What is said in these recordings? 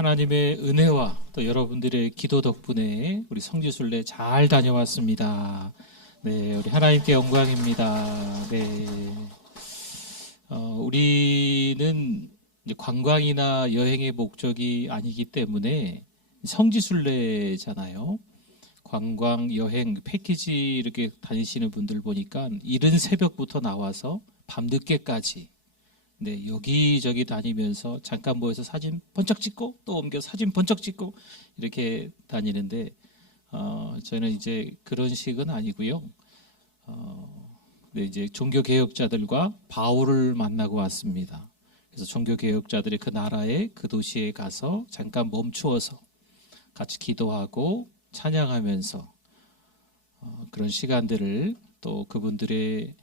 하나님의 은혜와 또 여러분들의 기도 덕분에 우리 성지순례 잘 다녀왔습니다. 네, 우리 하나님께 영광입니다. 네, 우리는 이제 관광이나 여행의 목적이 아니기 때문에 성지순례잖아요. 관광, 여행, 패키지 이렇게 다니시는 분들 보니까 이른 새벽부터 나와서 밤늦게까지 여기저기 다니면서 잠깐 모여서 사진 번쩍 찍고 또 옮겨 사진 번쩍 찍고 이렇게 다니는데 저는 이제 그런 식은 아니고요. 이제 종교개혁자들과 바울을 만나고 왔습니다. 그래서 종교개혁자들이 그 나라에 그 도시에 가서 잠깐 멈추어서 같이 기도하고 찬양하면서 그런 시간들을 또 그분들의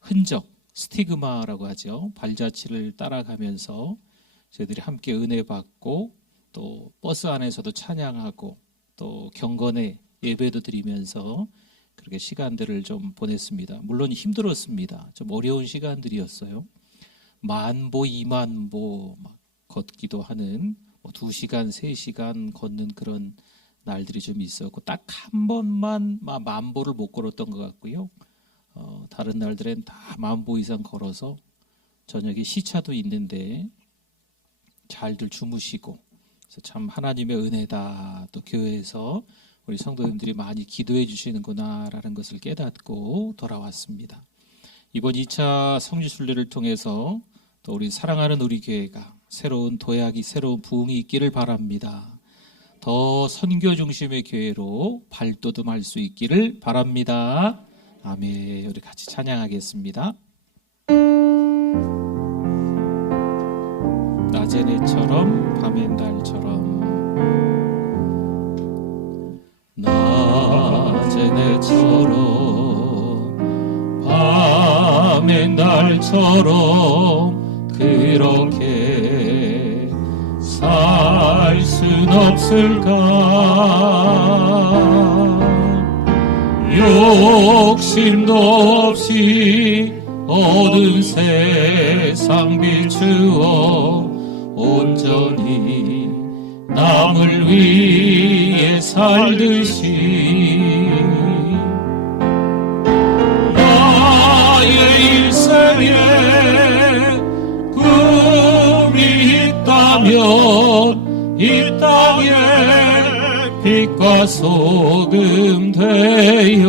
흔적, 스티그마라고 하죠. 발자취를 따라가면서 저희들이 함께 은혜 받고 또 버스 안에서도 찬양하고 또 경건의 예배도 드리면서 그렇게 시간들을 좀 보냈습니다. 물론 힘들었습니다. 좀 어려운 시간들이었어요. 10,000보, 20,000보 막 걷기도 하는 2시간, 3시간 걷는 그런 날들이 좀 있었고 딱 한 번만 10,000보를 못 걸었던 것 같고요. 다른 날들엔 다 10,000보 이상 걸어서 저녁에 시차도 있는데 잘들 주무시고 그래서 참 하나님의 은혜다. 또 교회에서 우리 성도님들이 많이 기도해 주시는구나라는 것을 깨닫고 돌아왔습니다. 이번 2차 성지순례를 통해서 또 우리 사랑하는 우리 교회가 새로운 도약이 새로운 부흥이 있기를 바랍니다. 더 선교 중심의 교회로 발돋움할 수 있기를 바랍니다. 아멘. 우리 같이 찬양하겠습니다. 낮의 내처럼 밤의 달처럼 낮의 내처럼 밤의 달처럼 그렇게 살 순 없을까? 욕심도 없이 어두운 세상 비추어 온전히 남을 위해 살듯이 나의 일생에 꿈이 있다면 이 땅에 빛과 소금 되어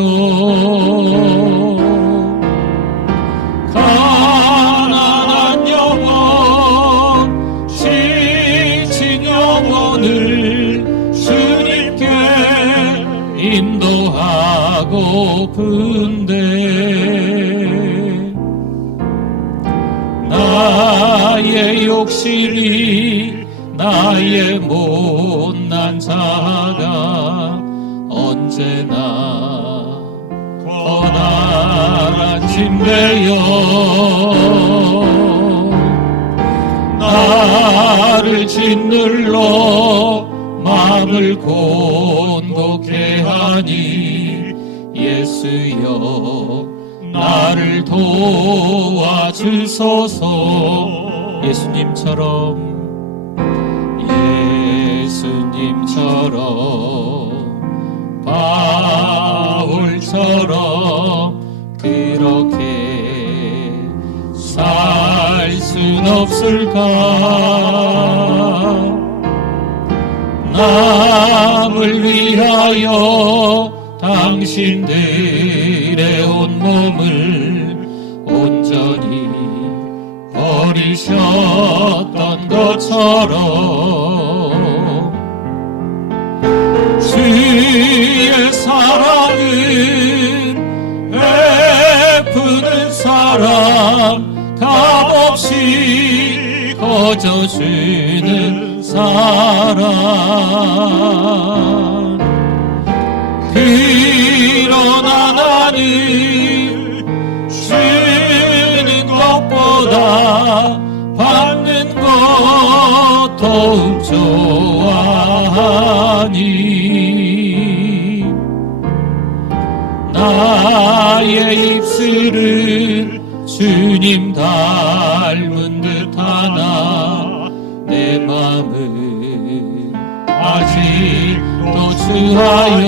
가난한 영혼 지친 영혼을 주님께 인도하고픈데 나의 욕심이 나의 못난 자가 언제나 거나란 짐되어 나를 짓눌러 마음을 곤곡해 하니 예수여 나를 도와주소서. 예수님처럼 바울처럼 그렇게 살 순 없을까? 남을 위하여 당신들의 온몸을 온전히 버리셨던 것처럼 주의 사랑은 베푸는 사람 값없이 거저주는 사람 그러나 나는 주는 것보다 받는 것 더욱 좋아하니 나의 입술은 주님 닮은 듯하나 내 마음은 아직도 주하여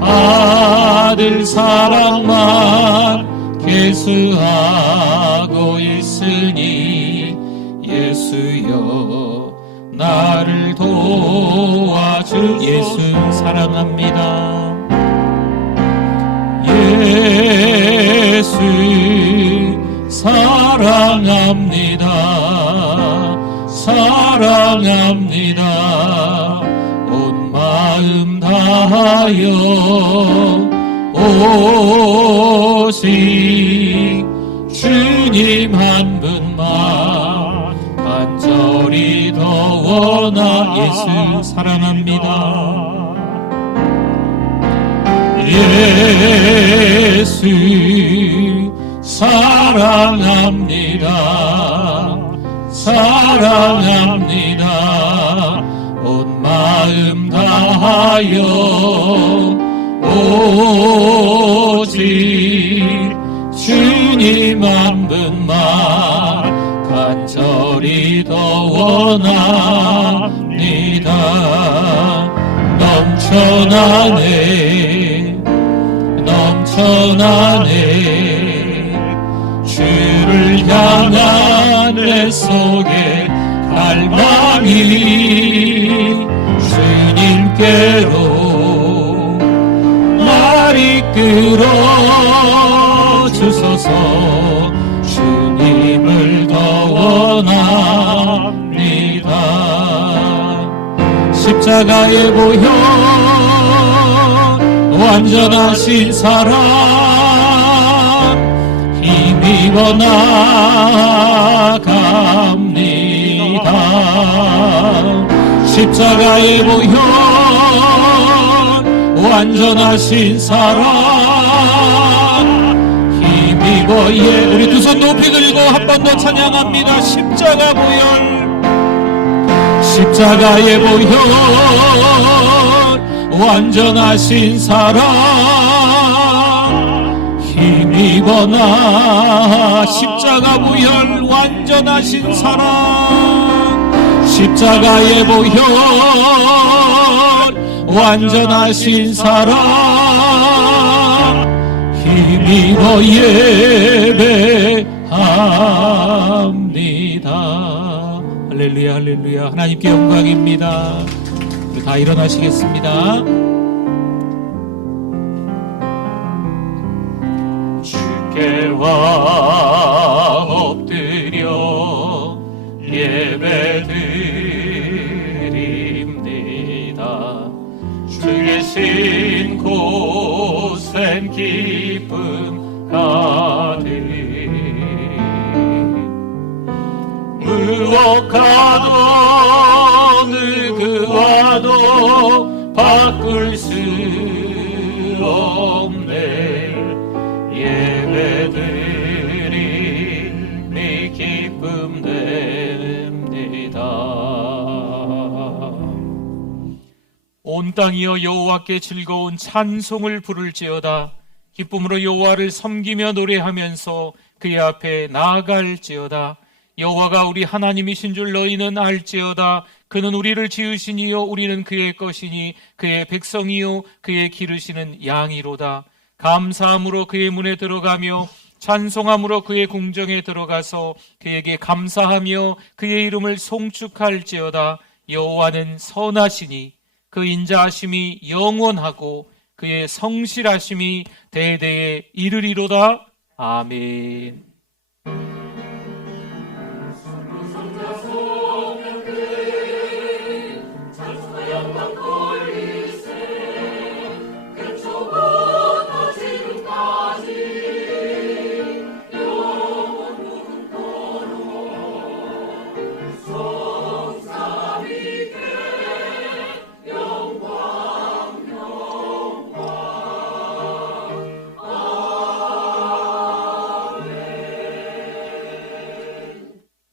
받을 사랑만 계수하고 있으니 예수여 나를 도와주. 예수 사랑합니다. 예수 사랑합니다. 사랑합니다. 온 마음 다하여 오직 주님 한 분만 간절히 더 원하. 예수 사랑합니다. 예수 사랑합니다. 사랑합니다. 온 마음 다하여 오직 주님 한 분만 간절히 더 원합니다. 넘쳐나네 주를 향한 내 속에 갈망이 주님께로 날 이끌어 주소서. 주님을 더 원합니다. 십자가의 보혈 완전하신 사랑 힘입어 나갑니다. 십자가의 보혈 완전하신 사랑 힘입어. 우리 두 손 높이 들고 한 번 더 찬양합니다. 십자가 보혈, 십자가의 보혈 완전하신 사랑 힘입어 나. 십자가 보혈 완전하신 사랑, 십자가의 보혈 완전하신 사랑 힘입어 예배합니다. 할렐루야 할렐루야. 하나님께 영광입니다. 다 일어나시겠습니다. 주께와 엎드려 예배드립니다. 주 계신 곳엔 기쁨 가득 무엇과도 누구와도 바꿀 수 없네. 예배드림이 기쁨 됩니다. 온 땅이여 여호와께 즐거운 찬송을 부를지어다. 기쁨으로 여호와를 섬기며 노래하면서 그의 앞에 나아갈지어다. 여호와가 우리 하나님이신 줄 너희는 알지어다. 그는 우리를 지으시니요 우리는 그의 것이니 그의 백성이요 그의 기르시는 양이로다. 감사함으로 그의 문에 들어가며 찬송함으로 그의 궁정에 들어가서 그에게 감사하며 그의 이름을 송축할지어다. 여호와는 선하시니 그 인자하심이 영원하고 그의 성실하심이 대대에 이르리로다. 아멘.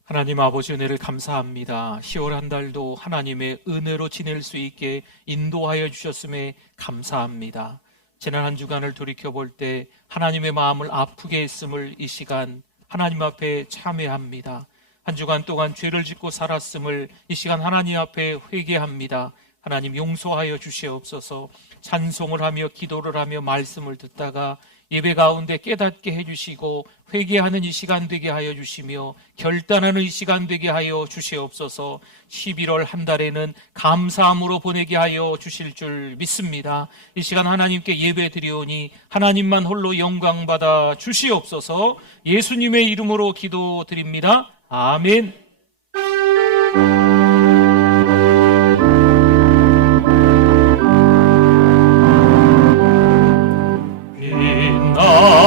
하나님 아버지 은혜를 감사합니다. 10월 한 달도 하나님의 은혜로 지낼 수 있게 인도하여 주셨음에 감사합니다. 지난 한 주간을 돌이켜볼 때 하나님의 마음을 아프게 했음을 이 시간 하나님 앞에 참회합니다. 한 주간 동안 죄를 짓고 살았음을 이 시간 하나님 앞에 회개합니다. 하나님 용서하여 주시옵소서. 찬송을 하며 기도를 하며 말씀을 듣다가 예배 가운데 깨닫게 해주시고 회개하는 이 시간 되게 하여 주시며 결단하는 이 시간 되게 하여 주시옵소서. 11월 한 달에는 감사함으로 보내게 하여 주실 줄 믿습니다. 이 시간 하나님께 예배 드리오니 하나님만 홀로 영광 받아 주시옵소서. 예수님의 이름으로 기도드립니다. 아멘.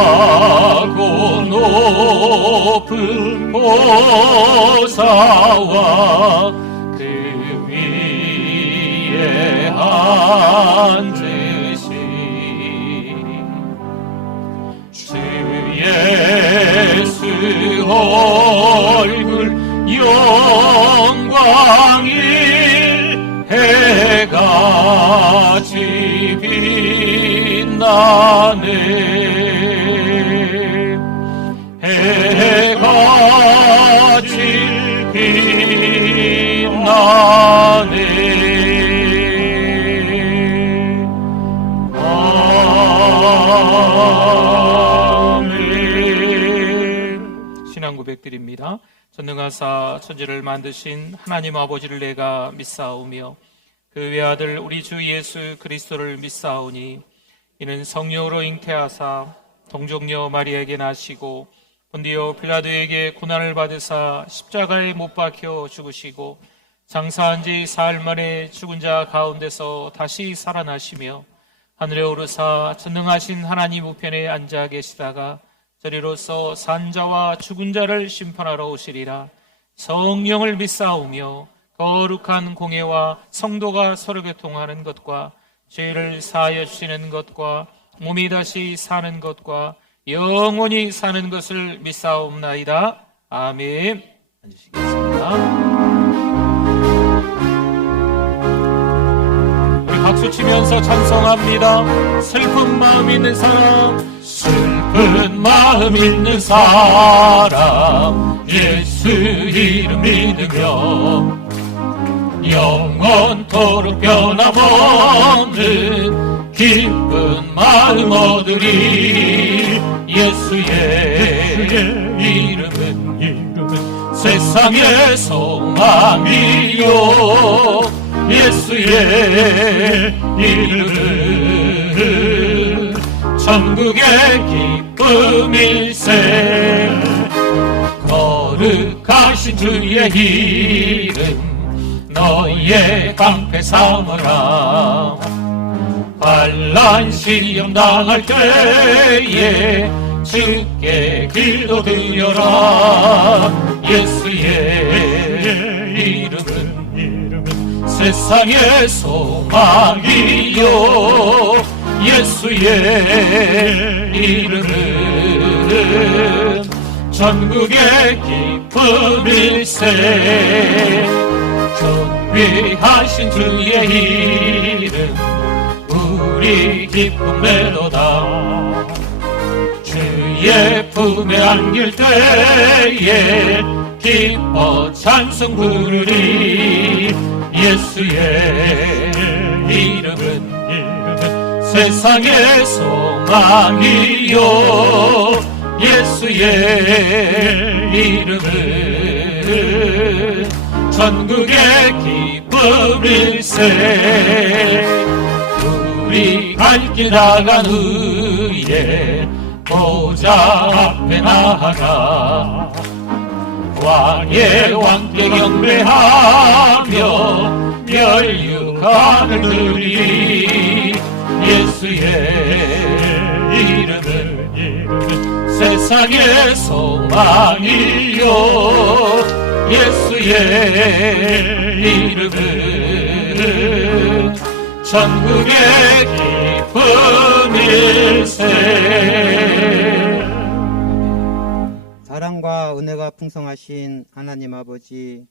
빛나고 높은 보사와 그 위에 앉으신 주 예수 얼굴 영광이 해같이 빛나네. 해같이 빛나네. 아멘. 신앙 고백드립니다. 전능하사 천지를 만드신 하나님 아버지를 내가 믿사오며 그 외아들 우리 주 예수 그리스도를 믿사오니 이는 성령으로 잉태하사 동정녀 마리아에게 나시고 본디오 빌라도에게 고난을 받으사 십자가에 못 박혀 죽으시고 장사한 지 사흘 만에 죽은 자 가운데서 다시 살아나시며 하늘에 오르사 전능하신 하나님 우편에 앉아 계시다가 저리로서 산자와 죽은 자를 심판하러 오시리라. 성령을 믿사오며 거룩한 공예와 성도가 서로 교통하는 것과 죄를 사하여 주시는 것과 몸이 다시 사는 것과 영원히 사는 것을 믿사옵나이다. 아멘. 앉으시겠습니다. 우리 박수 치면서 찬송합니다. 슬픈 마음 있는 사람, 슬픈 마음 있는 사람, 예수 이름 믿으며 영원토록 변함없는 기쁜 마음 얻으리. 예수의 이름은 세상의 소망이요, 예수의 이름은 천국의 기쁨일세. 거룩하신 주의 이름 너의 방패 삼으라. 환난 시험 당할 때에 주께 기도드려라. 예수의 이름은 세상의 소망이요, 예수의 이름은 천국의 기쁨일세. 존귀하신 주의 이름 우리 기쁨 멜로다. 주의 품에 안길 때에 기뻐 찬송 부르리. 예수의 이름은 세상의 소망이요, 예수의 이름은 천국의 기쁨일세. 우리 갈 길 나간 후에 보좌 앞에 나아가 왕의 왕께 경배하며 멸류관을 드리리. 예수의 이름은 세상의 소망이요, 예수의 이름은 천국의 기쁨일세. 사랑과 은혜가 풍성하신 하나님 아버지,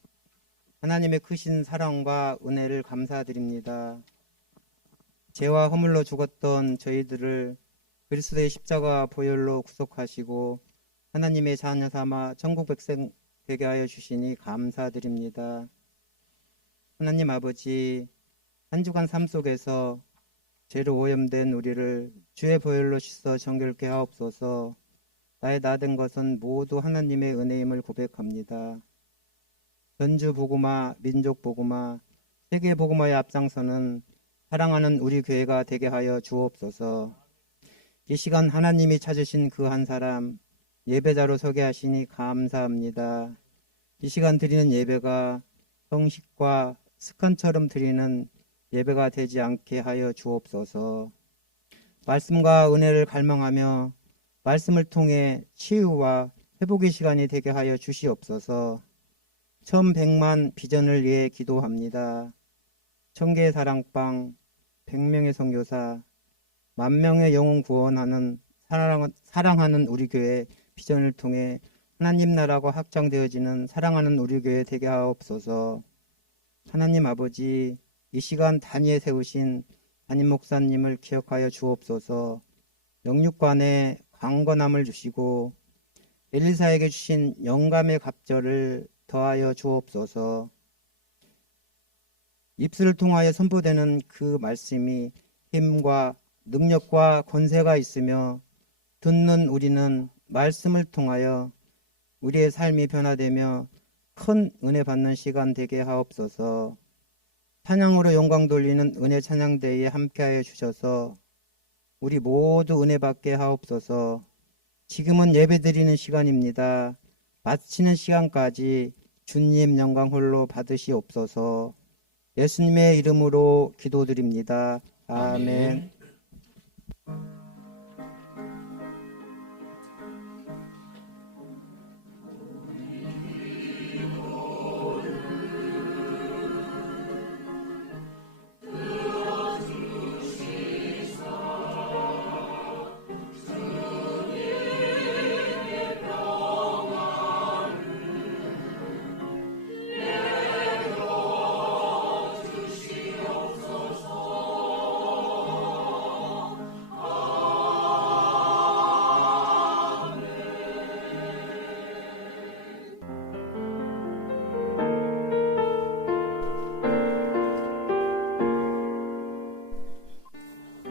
하나님의 크신 사랑과 은혜를 감사드립니다. 죄와 허물로 죽었던 저희들을 그리스도의 십자가 보혈로 구속하시고 하나님의 자녀 삼아 천국 백성 되게 하여 주시니 감사드립니다. 하나님 아버지, 한 주간 삶 속에서 죄로 오염된 우리를 주의 보혈로 씻어 정결케 하옵소서. 나의 나된 것은 모두 하나님의 은혜임을 고백합니다. 전주 복음화, 민족 복음화, 세계 복음화의 앞장서는 사랑하는 우리 교회가 되게 하여 주옵소서. 이 시간 하나님이 찾으신 그 한 사람 예배자로 서게 하시니 감사합니다. 이 시간 드리는 예배가 형식과 습관처럼 드리는 예배가 되지 않게 하여 주옵소서. 말씀과 은혜를 갈망하며 말씀을 통해 치유와 회복의 시간이 되게 하여 주시옵소서. 1100만 비전을 위해 기도합니다. 1000개의 사랑방, 100명의 선교사, 10,000명의 영혼 구원하는 사랑하는 우리 교회 비전을 통해 하나님 나라가 확장되어지는 사랑하는 우리 교회 되게 하옵소서. 하나님 아버지, 이 시간 단위에 세우신 담임 목사님을 기억하여 주옵소서. 영육간에 강건함을 주시고 엘리사에게 주신 영감의 갑절을 더하여 주옵소서. 입술을 통하여 선포되는 그 말씀이 힘과 능력과 권세가 있으며 듣는 우리는 말씀을 통하여 우리의 삶이 변화되며 큰 은혜 받는 시간 되게 하옵소서. 찬양으로 영광 돌리는 은혜 찬양대회에 함께하여 주셔서 우리 모두 은혜 받게 하옵소서. 지금은 예배드리는 시간입니다. 마치는 시간까지 주님 영광 홀로 받으시옵소서. 예수님의 이름으로 기도드립니다. 아멘.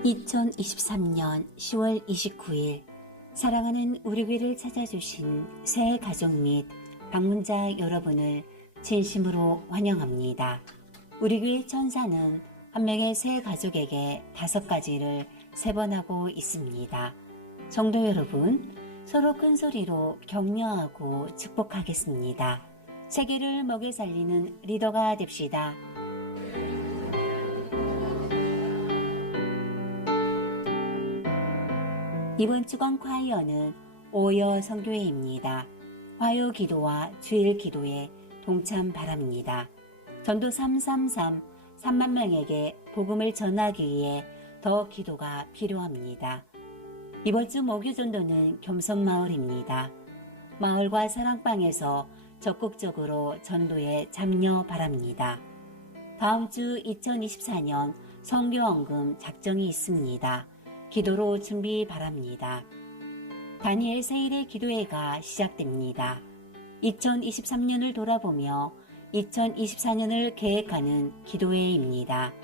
2023년 10월 29일 사랑하는 우리 교회를 찾아주신 새 가족 및 방문자 여러분을 진심으로 환영합니다. 우리 교회 천사는 한 명의 새 가족에게 5가지를 세번하고 있습니다. 성도 여러분, 서로 큰 소리로 격려하고 축복하겠습니다. 세계를 먹여 살리는 리더가 됩시다. 이번 주간 콰이어는 오여 선교회입니다. 화요 기도와 주일 기도에 동참 바랍니다. 전도 333 3만 명에게 복음을 전하기 위해 더 기도가 필요합니다. 이번 주 목요 전도는 겸손마을입니다. 마을과 사랑방에서 적극적으로 전도에 참여 바랍니다. 다음 주 2024년 선교헌금 작정이 있습니다. 기도로 준비 바랍니다. 다니엘 세일의 기도회가 시작됩니다. 2023년을 돌아보며 2024년을 계획하는 기도회입니다.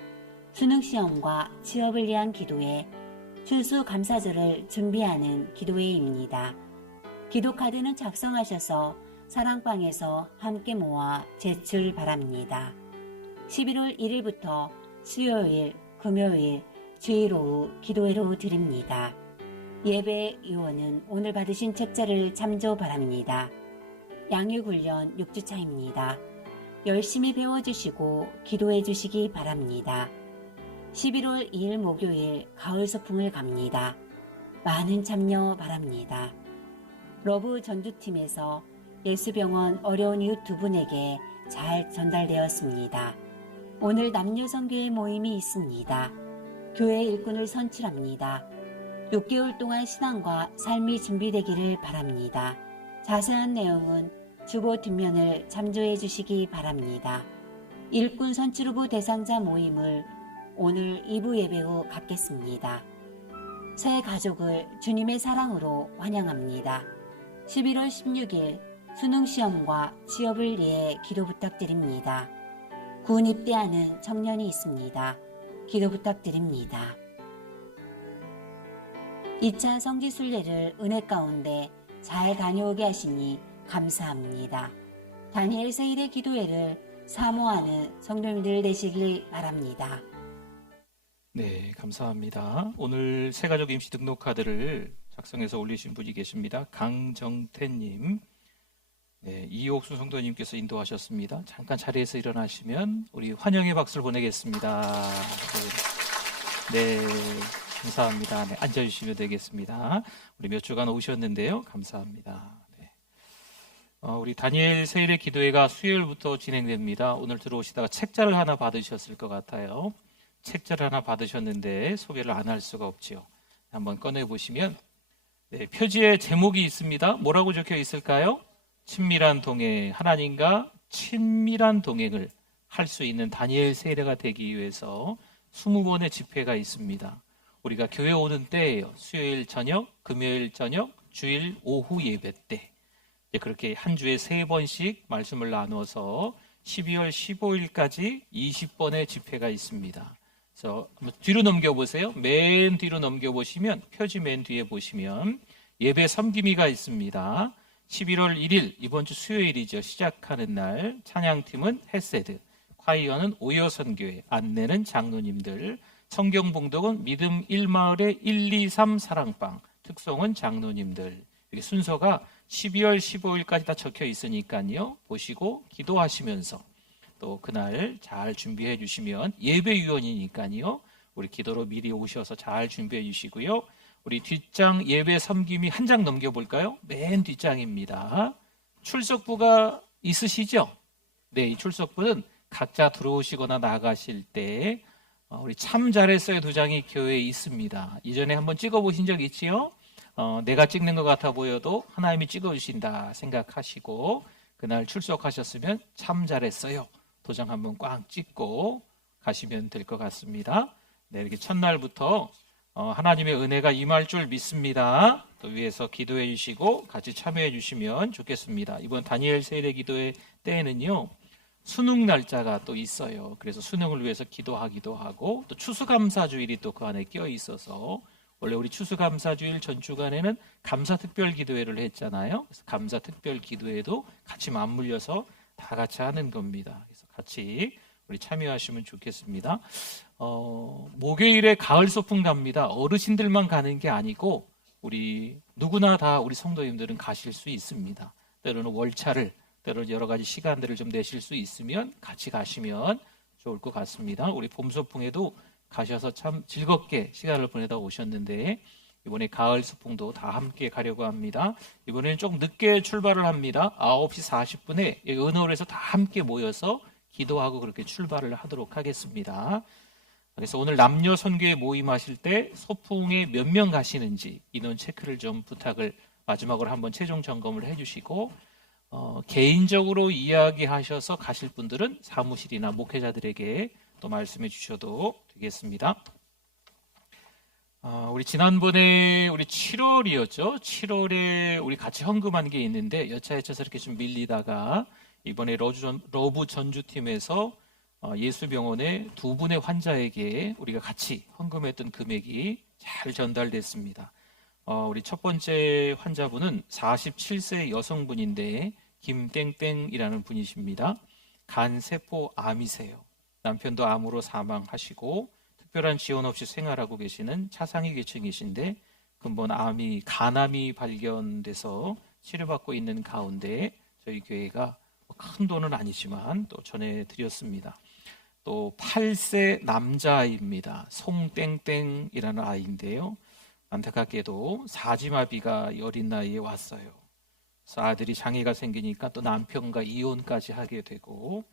수능시험과 취업을 위한 기도회, 추수감사절을 준비하는 기도회입니다. 기도카드는 작성하셔서 사랑방에서 함께 모아 제출 바랍니다. 11월 1일부터 수요일, 금요일, 주일 오후 기도회로 드립니다. 예배 요원은 오늘 받으신 책자를 참조 바랍니다. 양육훈련 6주차입니다. 열심히 배워주시고 기도해 주시기 바랍니다. 11월 2일 목요일 가을 소풍을 갑니다. 많은 참여 바랍니다. 러브 전주팀에서 예수병원 어려운 이웃 2분에게 잘 전달되었습니다. 오늘 남녀선교회 모임이 있습니다. 교회 일꾼을 선출합니다. 6개월 동안 신앙과 삶이 준비되기를 바랍니다. 자세한 내용은 주보 뒷면을 참조해 주시기 바랍니다. 일꾼 선출 후보 대상자 모임을 오늘 2부 예배 후 갖겠습니다. 새 가족을 주님의 사랑으로 환영합니다. 11월 16일 수능시험과 취업을 위해 기도 부탁드립니다. 군 입대하는 청년이 있습니다. 기도 부탁드립니다. 2차 성지순례를 은혜 가운데 잘 다녀오게 하시니 감사합니다. 다니엘 생일의 기도회를 사모하는 성도님들 되시길 바랍니다. 네, 감사합니다. 오늘 새가족 임시 등록카드를 작성해서 올리신 분이 계십니다. 강정태님. 네, 이옥순 성도님께서 인도하셨습니다. 잠깐 자리에서 일어나시면 우리 환영의 박수를 보내겠습니다. 네, 감사합니다. 네, 앉아주시면 되겠습니다. 우리 몇 주간 오셨는데요. 감사합니다. 네. 우리 다니엘 세일의 기도회가 수요일부터 진행됩니다. 오늘 들어오시다가 책자를 하나 받으셨을 것 같아요. 책자를 하나 받으셨는데 소개를 안 할 수가 없지요. 한번 꺼내보시면 네, 표지에 제목이 있습니다. 뭐라고 적혀 있을까요? 친밀한 동행, 하나님과 친밀한 동행을 할 수 있는 다니엘 세례가 되기 위해서 20번의 집회가 있습니다. 우리가 교회 오는 때예요. 수요일 저녁, 금요일 저녁, 주일 오후 예배 때. 그렇게 한 주에 3번씩 말씀을 나누어서 12월 15일까지 20번의 집회가 있습니다. 그래서 한번 뒤로 넘겨보세요. 맨 뒤로 넘겨보시면 표지 맨 뒤에 보시면 예배 섬김이가 있습니다. 11월 1일 이번 주 수요일이죠. 시작하는 날 찬양팀은 헤세드, 콰이어는 오여선교회, 안내는 장로님들, 성경봉독은 믿음 1마을의 123 사랑방, 특송은 장로님들. 이렇게 순서가 12월 15일까지 다 적혀 있으니까요. 보시고 기도하시면서 또 그날 잘 준비해 주시면 예배위원이니까요. 우리 기도로 미리 오셔서 잘 준비해 주시고요. 우리 뒷장 예배 섬김이 한 장 넘겨볼까요? 맨 뒷장입니다. 출석부가 있으시죠? 네, 이 출석부는 각자 들어오시거나 나가실 때 우리 참 잘했어요 2장이 교회에 있습니다. 이전에 한번 찍어보신 적 있지요? 내가 찍는 것 같아 보여도 하나님이 찍어주신다 생각하시고 그날 출석하셨으면 참 잘했어요. 도장 한번 꽉 찍고 가시면 될 것 같습니다. 네, 이렇게 첫날부터 하나님의 은혜가 임할 줄 믿습니다. 또 위에서 기도해 주시고 같이 참여해 주시면 좋겠습니다. 이번 다니엘 세례 기도회 때에는요. 수능 날짜가 또 있어요. 그래서 수능을 위해서 기도하기도 하고 또 추수감사주일이 또 그 안에 끼어 있어서 원래 우리 추수감사주일 전 주간에는 감사특별기도회를 했잖아요. 그래서 감사특별기도회도 같이 맞물려서 다 같이 하는 겁니다. 그래서 같이 우리 참여하시면 좋겠습니다. 목요일에 가을 소풍 갑니다. 어르신들만 가는 게 아니고 우리 누구나 다 우리 성도님들은 가실 수 있습니다. 때로는 월차를 때로는 여러 가지 시간들을 좀 내실 수 있으면 같이 가시면 좋을 것 같습니다. 우리 봄 소풍에도 가셔서 참 즐겁게 시간을 보내다 오셨는데 이번에 가을 소풍도 다 함께 가려고 합니다. 이번에는 좀 늦게 출발을 합니다. 9시 40분에 은월에서 다 함께 모여서 기도하고 그렇게 출발을 하도록 하겠습니다. 그래서 오늘 남녀 선교회 모임하실 때 소풍에 몇 명 가시는지 인원 체크를 좀 부탁을 마지막으로 한번 최종 점검을 해주시고 개인적으로 이야기하셔서 가실 분들은 사무실이나 목회자들에게 또 말씀해 주셔도 되겠습니다. 우리 지난번에 우리 7월이었죠. 7월에 우리 같이 헌금한 게 있는데 여차여차해서 이렇게 좀 밀리다가 이번에 러브 전주팀에서 예수병원의 2분의 환자에게 우리가 같이 헌금했던 금액이 잘 전달됐습니다. 우리 첫 번째 환자분은 47세 여성분인데 김땡땡이라는 분이십니다. 간세포 암이세요. 남편도 암으로 사망하시고 특별한 지원 없이 생활하고 계시는 차상위 계층이신데 근본 간암이 발견돼서 치료받고 있는 가운데 저희 교회가 큰 돈은 아니지만 또 전해드렸습니다. 또 8세 남자아이입니다. 송땡땡이라는 아이인데요. 안타깝게도 사지마비가 어린 나이에 왔어요. 그래서 아들이 장애가 생기니까 또 남편과 이혼까지 하게 되고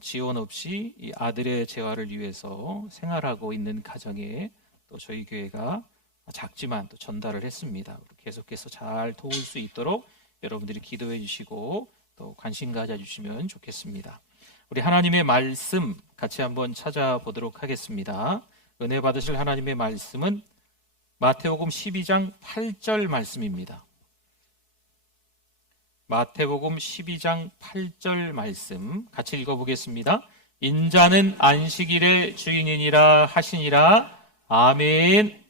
지원 없이 이 아들의 재활을 위해서 생활하고 있는 가정에 또 저희 교회가 작지만 또 전달을 했습니다. 계속해서 잘 도울 수 있도록 여러분들이 기도해 주시고 또 관심 가져주시면 좋겠습니다. 우리 하나님의 말씀 같이 한번 찾아보도록 하겠습니다. 은혜 받으실 하나님의 말씀은 마태복음 12장 8절 말씀입니다. 마태복음 12장 8절 말씀 같이 읽어보겠습니다. 인자는 안식일의 주인이니라 하시니라. 아멘.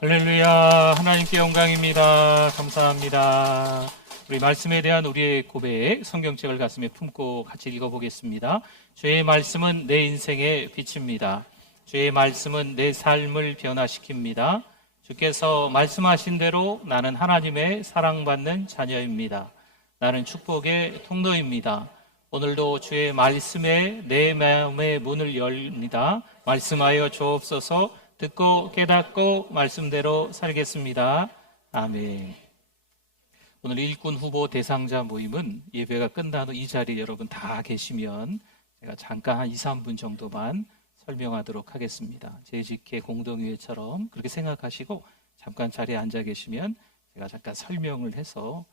할렐루야. 하나님께 영광입니다. 감사합니다. 우리 말씀에 대한 우리의 고백, 성경책을 가슴에 품고 같이 읽어보겠습니다. 주의 말씀은 내 인생의 빛입니다. 주의 말씀은 내 삶을 변화시킵니다. 주께서 말씀하신 대로 나는 하나님의 사랑받는 자녀입니다. 나는 축복의 통로입니다. 오늘도 주의 말씀에 내 마음의 문을 열립니다. 말씀하여 주옵소서. 듣고 깨닫고 말씀대로 살겠습니다. 아멘. 오늘 일꾼 후보 대상자 모임은 예배가 끝난 후 이 자리에 여러분 다 계시면 제가 잠깐 한 2, 3분 정도만 설명하도록 하겠습니다. 재직회 공동회처럼 그렇게 생각하시고 잠깐 자리에 앉아 계시면 제가 잠깐 설명을 해서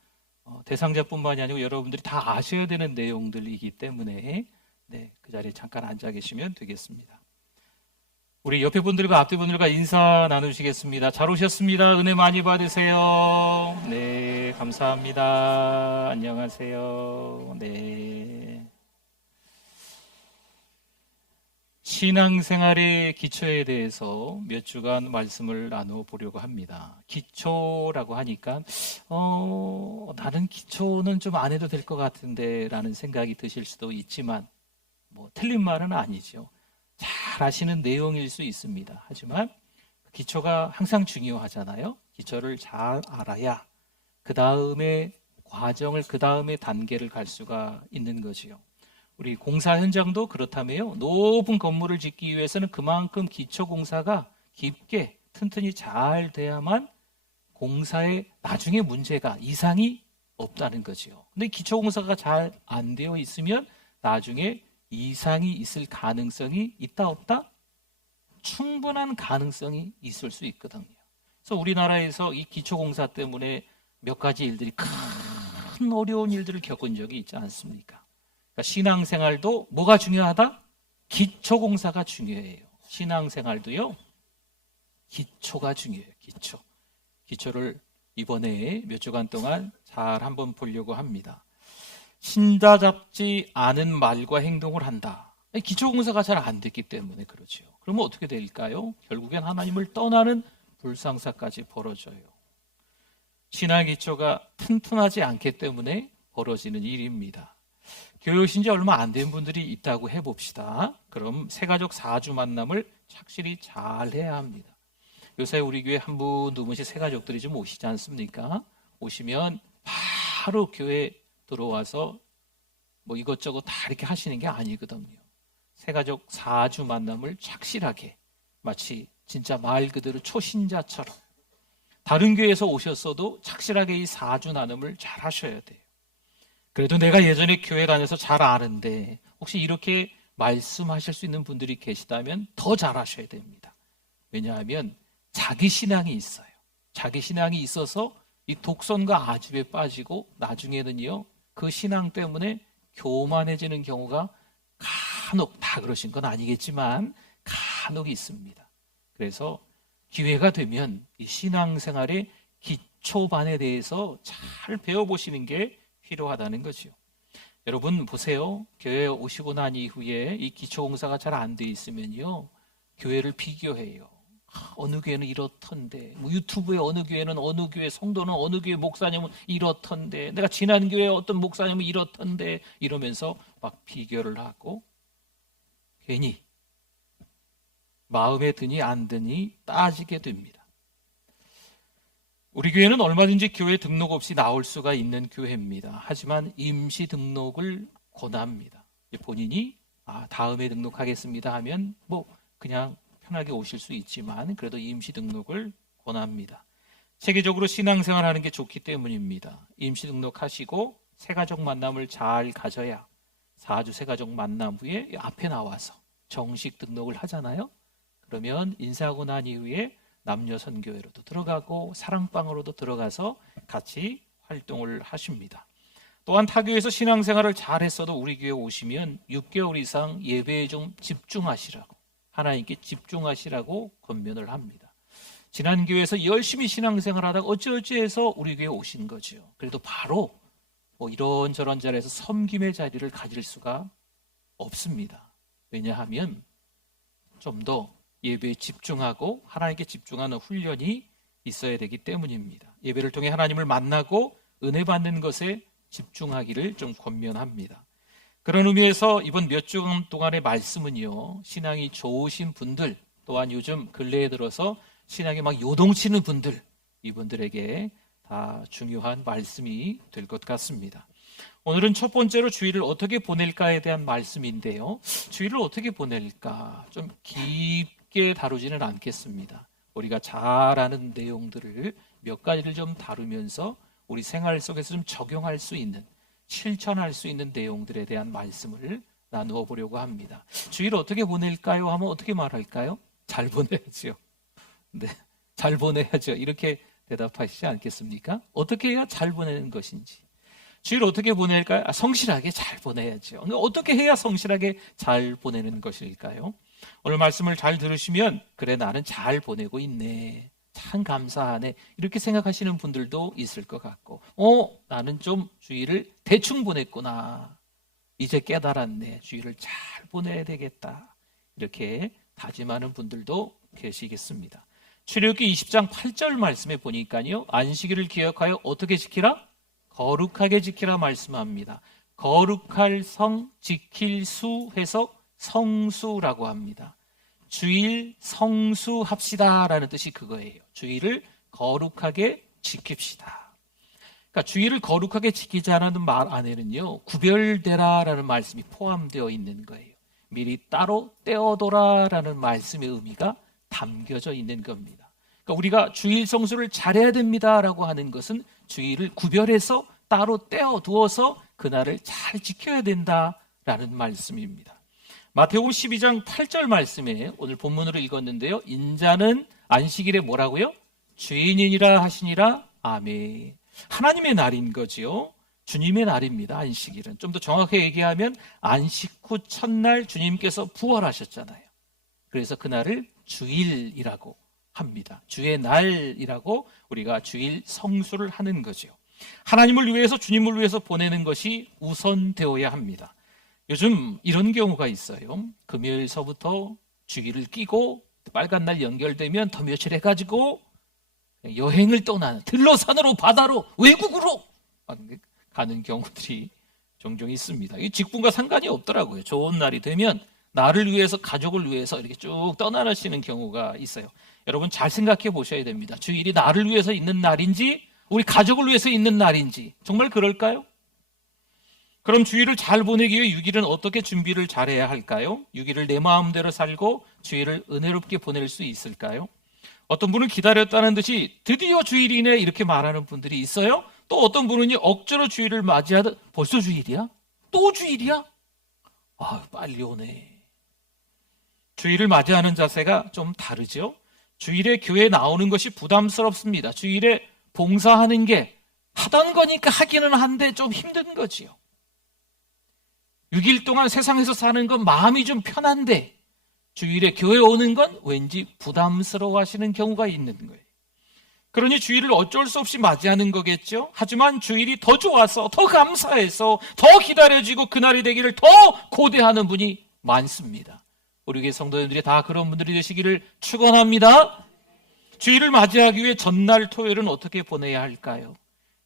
대상자뿐만이 아니고 여러분들이 다 아셔야 되는 내용들이기 때문에 그 자리에 잠깐 앉아 계시면 되겠습니다. 우리 옆에 분들과 앞에 분들과 인사 나누시겠습니다. 잘 오셨습니다. 은혜 많이 받으세요. 네, 감사합니다. 안녕하세요. 네. 신앙생활의 기초에 대해서 몇 주간 말씀을 나눠보려고 합니다. 기초라고 하니까 나는 기초는 좀 안 해도 될 것 같은데 라는 생각이 드실 수도 있지만 틀린 말은 아니죠. 잘 아시는 내용일 수 있습니다. 하지만 기초가 항상 중요하잖아요. 기초를 잘 알아야 그 다음에 과정을, 그 다음에 단계를 갈 수가 있는 거지요. 우리 공사 현장도 그렇다며요. 높은 건물을 짓기 위해서는 그만큼 기초 공사가 깊게 튼튼히 잘 돼야만 공사에 나중에 문제가, 이상이 없다는 거지요. 근데 기초 공사가 잘 안 되어 있으면 나중에 이상이 있을 가능성이 있다 없다? 충분한 가능성이 있을 수 있거든요. 그래서 우리나라에서 이 기초 공사 때문에 몇 가지 일들이 큰 어려운 일들을 겪은 적이 있지 않습니까? 그러니까 신앙생활도 뭐가 중요하다? 기초공사가 중요해요. 신앙생활도요, 기초가 중요해요. 기초를 이번에 몇 주간 동안 잘 한번 보려고 합니다. 신자잡지 않은 말과 행동을 한다. 기초공사가 잘 안 됐기 때문에 그렇죠. 그러면 어떻게 될까요? 결국엔 하나님을 떠나는 불상사까지 벌어져요. 신앙 기초가 튼튼하지 않기 때문에 벌어지는 일입니다. 교회 오신 지 얼마 안 된 분들이 있다고 해봅시다. 그럼 새가족 4주 만남을 착실히 잘 해야 합니다. 요새 우리 교회 한 분, 두 분씩 새가족들이 좀 오시지 않습니까? 오시면 바로 교회 들어와서 이것저것 다 이렇게 하시는 게 아니거든요. 새가족 4주 만남을 착실하게, 마치 진짜 말 그대로 초신자처럼 다른 교회에서 오셨어도 착실하게 이 4주 나눔을 잘 하셔야 돼요. 그래도 내가 예전에 교회 다녀서 잘 아는데 혹시 이렇게 말씀하실 수 있는 분들이 계시다면 더 잘하셔야 됩니다. 왜냐하면 자기 신앙이 있어요. 자기 신앙이 있어서 이 독선과 아집에 빠지고 나중에는요, 그 신앙 때문에 교만해지는 경우가 간혹, 다 그러신 건 아니겠지만 간혹 있습니다. 그래서 기회가 되면 이 신앙생활의 기초반에 대해서 잘 배워보시는 게 필요하다는 거죠. 여러분 보세요. 교회에 오시고 난 이후에 이 기초공사가 잘 안 돼 있으면요, 교회를 비교해요. 어느 교회는 이렇던데, 유튜브에 어느 교회는 어느 교회 성도는 어느 교회 목사님은 이렇던데, 내가 지난 교회 어떤 목사님은 이렇던데, 이러면서 막 비교를 하고 괜히 마음에 드니 안 드니 따지게 됩니다. 우리 교회는 얼마든지 교회 등록 없이 나올 수가 있는 교회입니다. 하지만 임시 등록을 권합니다. 본인이 다음에 등록하겠습니다 하면 그냥 편하게 오실 수 있지만 그래도 임시 등록을 권합니다. 체계적으로 신앙생활하는 게 좋기 때문입니다. 임시 등록하시고 새가족 만남을 잘 가져야 4주 새가족 만남 후에 앞에 나와서 정식 등록을 하잖아요. 그러면 인사하고 난 이후에 남녀 선교회로도 들어가고 사랑방으로도 들어가서 같이 활동을 하십니다. 또한 타교에서 신앙생활을 잘했어도 우리 교회 오시면 6개월 이상 예배에 좀 집중하시라고, 하나님께 집중하시라고 권면을 합니다. 지난 교회에서 열심히 신앙생활하다가 어찌어찌해서 우리 교회에 오신 거죠. 그래도 바로 이런저런 자리에서 섬김의 자리를 가질 수가 없습니다. 왜냐하면 좀 더 예배에 집중하고 하나님께 집중하는 훈련이 있어야 되기 때문입니다. 예배를 통해 하나님을 만나고 은혜 받는 것에 집중하기를 좀 권면합니다. 그런 의미에서 이번 몇 주간 동안의 말씀은요, 신앙이 좋으신 분들, 또한 요즘 근래에 들어서 신앙이 막 요동치는 분들, 이분들에게 다 중요한 말씀이 될 것 같습니다. 오늘은 첫 번째로 주일을 어떻게 보낼까에 대한 말씀인데요. 주일을 어떻게 보낼까? 좀 깊게 다루지는 않겠습니다. 우리가 잘 아는 내용들을 몇 가지를 좀 다루면서 우리 생활 속에서 좀 적용할 수 있는, 실천할 수 있는 내용들에 대한 말씀을 나누어 보려고 합니다. 주일을 어떻게 보낼까요? 하면 어떻게 말할까요? 잘 보내야죠. 네, 잘 보내야죠. 이렇게 대답하시지 않겠습니까? 어떻게 해야 잘 보내는 것인지. 주일을 어떻게 보낼까요? 성실하게 잘 보내야죠. 어떻게 해야 성실하게 잘 보내는 것일까요? 오늘 말씀을 잘 들으시면, 그래, 나는 잘 보내고 있네, 참 감사하네, 이렇게 생각하시는 분들도 있을 것 같고, 나는 좀 주일을 대충 보냈구나, 이제 깨달았네, 주일을 잘 보내야 되겠다, 이렇게 다짐하는 분들도 계시겠습니다. 출애굽기 20장 8절 말씀에 보니까요, 안식일을 기억하여 어떻게 지키라? 거룩하게 지키라 말씀합니다. 거룩할 성, 지킬 수 해서 성수라고 합니다. 주일 성수합시다라는 뜻이 그거예요. 주일을 거룩하게 지킵시다. 그러니까 주일을 거룩하게 지키자라는 말 안에는요, 구별되라라는 말씀이 포함되어 있는 거예요. 미리 따로 떼어둬라라는 말씀의 의미가 담겨져 있는 겁니다. 그러니까 우리가 주일 성수를 잘해야 됩니다라고 하는 것은 주일을 구별해서 따로 떼어두어서 그날을 잘 지켜야 된다라는 말씀입니다. 마태복음 12장 8절 말씀에 오늘 본문으로 읽었는데요, 인자는 안식일에 뭐라고요? 주인이니라 하시니라. 아멘. 하나님의 날인 거지요. 주님의 날입니다. 안식일은. 좀 더 정확하게 얘기하면 안식 후 첫날 주님께서 부활하셨잖아요. 그래서 그날을 주일이라고 합니다. 주의 날이라고 우리가 주일 성수를 하는 거죠. 하나님을 위해서, 주님을 위해서 보내는 것이 우선되어야 합니다. 요즘 이런 경우가 있어요. 금요일서부터 주일을 끼고 빨간 날 연결되면 더 며칠 해가지고 여행을 떠나는, 들러산으로, 바다로, 외국으로 가는 경우들이 종종 있습니다. 이 직분과 상관이 없더라고요. 좋은 날이 되면 나를 위해서, 가족을 위해서 이렇게 쭉 떠나시는 경우가 있어요. 여러분 잘 생각해 보셔야 됩니다. 주일이 나를 위해서 있는 날인지 우리 가족을 위해서 있는 날인지 정말 그럴까요? 그럼 주일을 잘 보내기 위해 6일은 어떻게 준비를 잘해야 할까요? 6일을 내 마음대로 살고 주일을 은혜롭게 보낼 수 있을까요? 어떤 분은 기다렸다는 듯이 드디어 주일이네 이렇게 말하는 분들이 있어요. 또 어떤 분은 억지로 주일을 맞이하듯 벌써 주일이야? 또 주일이야? 빨리 오네. 주일을 맞이하는 자세가 좀 다르죠. 주일에 교회에 나오는 것이 부담스럽습니다. 주일에 봉사하는 게 하던 거니까 하기는 한데 좀 힘든 거지요. 6일 동안 세상에서 사는 건 마음이 좀 편한데 주일에 교회 오는 건 왠지 부담스러워 하시는 경우가 있는 거예요. 그러니 주일을 어쩔 수 없이 맞이하는 거겠죠. 하지만 주일이 더 좋아서, 더 감사해서, 더 기다려지고 그날이 되기를 더 고대하는 분이 많습니다. 우리 교회 성도님들이 다 그런 분들이 되시기를 축원합니다. 주일을 맞이하기 위해 전날 토요일은 어떻게 보내야 할까요?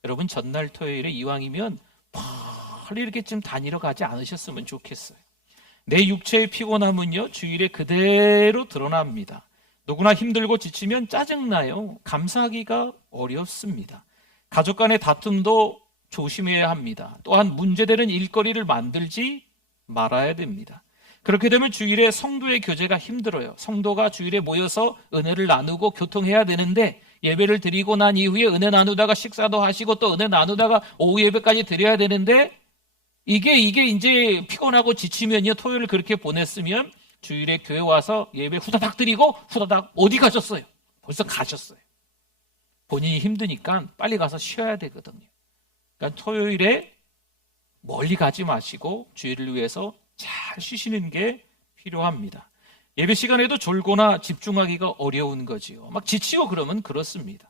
여러분 전날 토요일에 이왕이면 빨리 이렇게 좀 다니러 가지 않으셨으면 좋겠어요. 내 육체의 피곤함은요 주일에 그대로 드러납니다. 누구나 힘들고 지치면 짜증나요. 감사하기가 어렵습니다. 가족 간의 다툼도 조심해야 합니다. 또한 문제되는 일거리를 만들지 말아야 됩니다. 그렇게 되면 주일에 성도의 교제가 힘들어요. 성도가 주일에 모여서 은혜를 나누고 교통해야 되는데 예배를 드리고 난 이후에 은혜 나누다가 식사도 하시고 또 은혜 나누다가 오후 예배까지 드려야 되는데 이게 이제 피곤하고 지치면요 토요일을 그렇게 보냈으면 주일에 교회 와서 예배 후다닥 드리고 후다닥 어디 가셨어요? 벌써 가셨어요. 본인이 힘드니까 빨리 가서 쉬어야 되거든요. 그러니까 토요일에 멀리 가지 마시고 주일을 위해서 잘 쉬시는 게 필요합니다. 예배 시간에도 졸거나 집중하기가 어려운 거지요. 막 지치고 그러면 그렇습니다.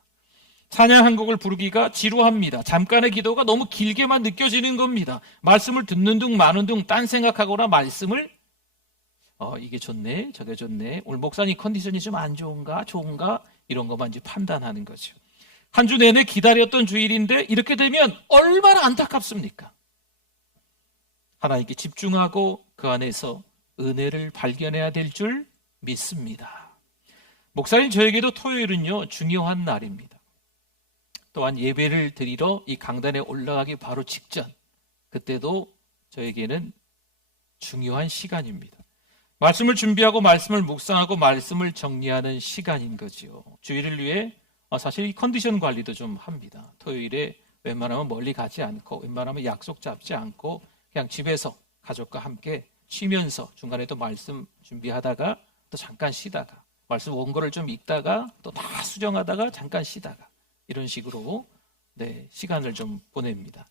찬양 한 곡을 부르기가 지루합니다. 잠깐의 기도가 너무 길게만 느껴지는 겁니다. 말씀을 듣는 둥 마는 둥 딴 생각하거나 말씀을 이게 좋네 저게 좋네 오늘 목사님 컨디션이 좀 안 좋은가 좋은가 이런 것만 이제 판단하는 거죠. 한 주 내내 기다렸던 주일인데 이렇게 되면 얼마나 안타깝습니까? 하나님께 집중하고 그 안에서 은혜를 발견해야 될 줄 믿습니다. 목사님, 저에게도 토요일은요 중요한 날입니다. 또한 예배를 드리러 이 강단에 올라가기 바로 직전, 그때도 저에게는 중요한 시간입니다. 말씀을 준비하고 말씀을 묵상하고 말씀을 정리하는 시간인 거죠. 주일을 위해 사실 이 컨디션 관리도 좀 합니다. 토요일에 웬만하면 멀리 가지 않고 웬만하면 약속 잡지 않고 그냥 집에서 가족과 함께 쉬면서 중간에 또 말씀 준비하다가 또 잠깐 쉬다가 말씀 원고를 좀 읽다가 또 다 수정하다가 잠깐 쉬다가 이런 식으로 시간을 좀 보냅니다.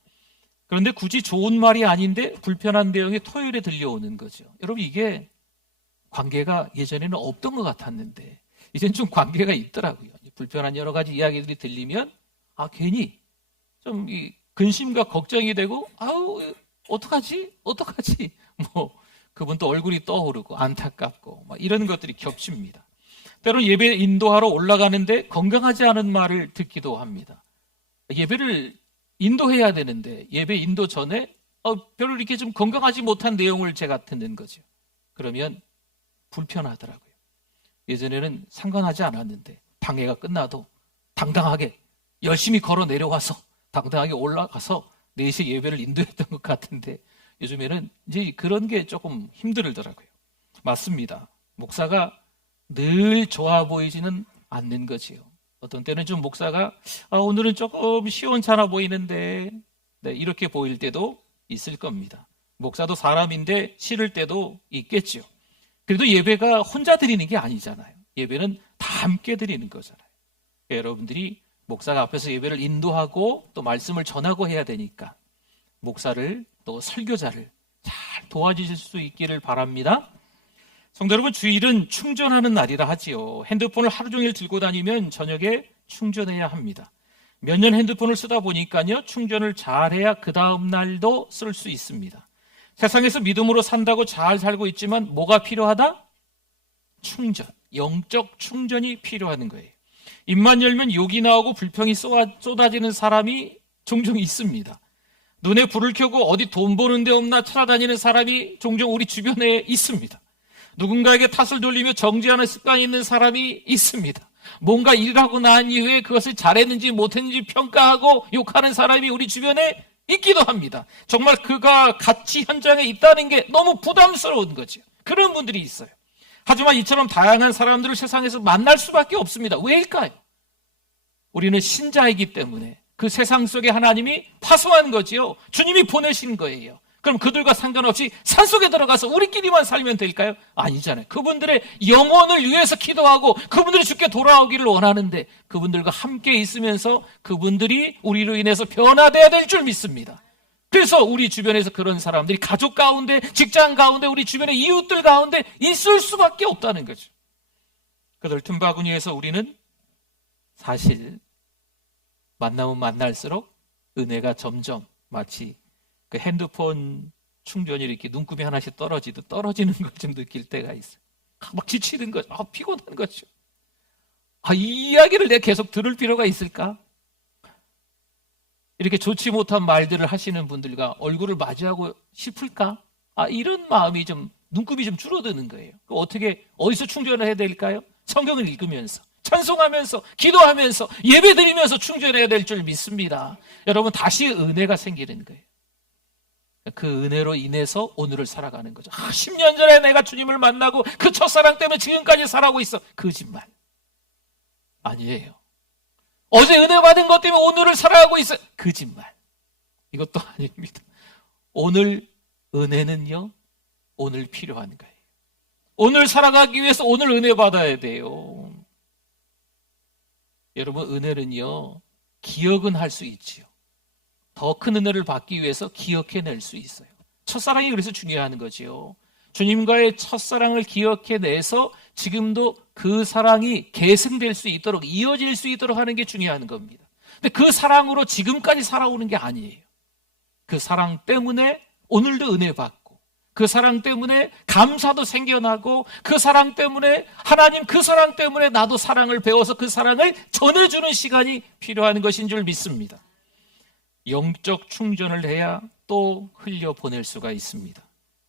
그런데 굳이 좋은 말이 아닌데 불편한 내용이 토요일에 들려오는 거죠. 여러분, 이게 관계가 예전에는 없던 것 같았는데 이제는 좀 관계가 있더라고요. 불편한 여러 가지 이야기들이 들리면 괜히 좀 이 근심과 걱정이 되고 어떡하지? 그분 또 얼굴이 떠오르고 안타깝고 이런 것들이 겹칩니다. 때로는 예배 인도하러 올라가는데 건강하지 않은 말을 듣기도 합니다. 예배를 인도해야 되는데 예배 인도 전에 별로 이렇게 좀 건강하지 못한 내용을 제가 듣는 거죠. 그러면 불편하더라고요. 예전에는 상관하지 않았는데 방해가 끝나도 당당하게 열심히 걸어 내려와서 당당하게 올라가서 4시에 예배를 인도했던 것 같은데 요즘에는 이제 그런 게 조금 힘들더라고요. 맞습니다. 목사가 늘 좋아 보이지는 않는 거지요. 어떤 때는 좀 목사가 오늘은 조금 시원찮아 보이는데 이렇게 보일 때도 있을 겁니다. 목사도 사람인데 싫을 때도 있겠죠. 그래도 예배가 혼자 드리는 게 아니잖아요. 예배는 다 함께 드리는 거잖아요. 여러분들이 목사가 앞에서 예배를 인도하고 또 말씀을 전하고 해야 되니까 목사를 또 설교자를 잘 도와주실 수 있기를 바랍니다. 성도 여러분, 주일은 충전하는 날이라 하지요. 핸드폰을 하루 종일 들고 다니면 저녁에 충전해야 합니다. 몇 년 핸드폰을 쓰다 보니까요, 충전을 잘해야 그 다음 날도 쓸 수 있습니다. 세상에서 믿음으로 산다고 잘 살고 있지만 뭐가 필요하다? 충전, 영적 충전이 필요한 거예요. 입만 열면 욕이 나오고 불평이 쏟아지는 사람이 종종 있습니다. 눈에 불을 켜고 어디 돈 버는 데 없나 찾아다니는 사람이 종종 우리 주변에 있습니다. 누군가에게 탓을 돌리며 정죄하는 습관이 있는 사람이 있습니다. 뭔가 일을 하고 난 이후에 그것을 잘했는지 못했는지 평가하고 욕하는 사람이 우리 주변에 있기도 합니다. 정말 그가 같이 현장에 있다는 게 너무 부담스러운 거죠. 그런 분들이 있어요. 하지만 이처럼 다양한 사람들을 세상에서 만날 수밖에 없습니다. 왜일까요? 우리는 신자이기 때문에 그 세상 속에 하나님이 파송한 거지요. 주님이 보내신 거예요. 그럼 그들과 상관없이 산속에 들어가서 우리끼리만 살면 될까요? 아니잖아요. 그분들의 영혼을 위해서 기도하고 그분들이 주께 돌아오기를 원하는데 그분들과 함께 있으면서 그분들이 우리로 인해서 변화되어야 될 줄 믿습니다. 그래서 우리 주변에서 그런 사람들이 가족 가운데, 직장 가운데, 우리 주변의 이웃들 가운데 있을 수밖에 없다는 거죠. 그들 틈바구니에서 우리는 사실 만나면 만날수록 은혜가 점점 마치 그 핸드폰 충전이 이렇게 눈곱이 하나씩 떨어지듯 떨어지는 걸 좀 느낄 때가 있어요. 막 지치는 거죠. 피곤한 거죠. 이 이야기를 내가 계속 들을 필요가 있을까? 이렇게 좋지 못한 말들을 하시는 분들과 얼굴을 마주하고 싶을까? 이런 마음이 좀, 눈곱이 좀 줄어드는 거예요. 어디서 충전을 해야 될까요? 성경을 읽으면서, 찬송하면서, 기도하면서, 예배드리면서 충전해야 될 줄 믿습니다. 여러분, 다시 은혜가 생기는 거예요. 그 은혜로 인해서 오늘을 살아가는 거죠. 10년 전에 내가 주님을 만나고 그 첫사랑 때문에 지금까지 살아가고 있어. 거짓말. 아니에요. 어제 은혜 받은 것 때문에 오늘을 살아가고 있어. 거짓말. 이것도 아닙니다. 오늘 은혜는요, 오늘 필요한 거예요. 오늘 살아가기 위해서 오늘 은혜 받아야 돼요. 여러분, 은혜는요, 기억은 할 수 있지요. 더 큰 은혜를 받기 위해서 기억해낼 수 있어요. 첫사랑이 그래서 중요한 거지요. 주님과의 첫사랑을 기억해내서 지금도 그 사랑이 계승될 수 있도록, 이어질 수 있도록 하는 게 중요한 겁니다. 근데 그 사랑으로 지금까지 살아오는 게 아니에요. 그 사랑 때문에 오늘도 은혜 받고, 그 사랑 때문에 감사도 생겨나고, 그 사랑 때문에 하나님, 그 사랑 때문에 나도 사랑을 배워서 그 사랑을 전해주는 시간이 필요한 것인 줄 믿습니다. 영적 충전을 해야 또 흘려보낼 수가 있습니다.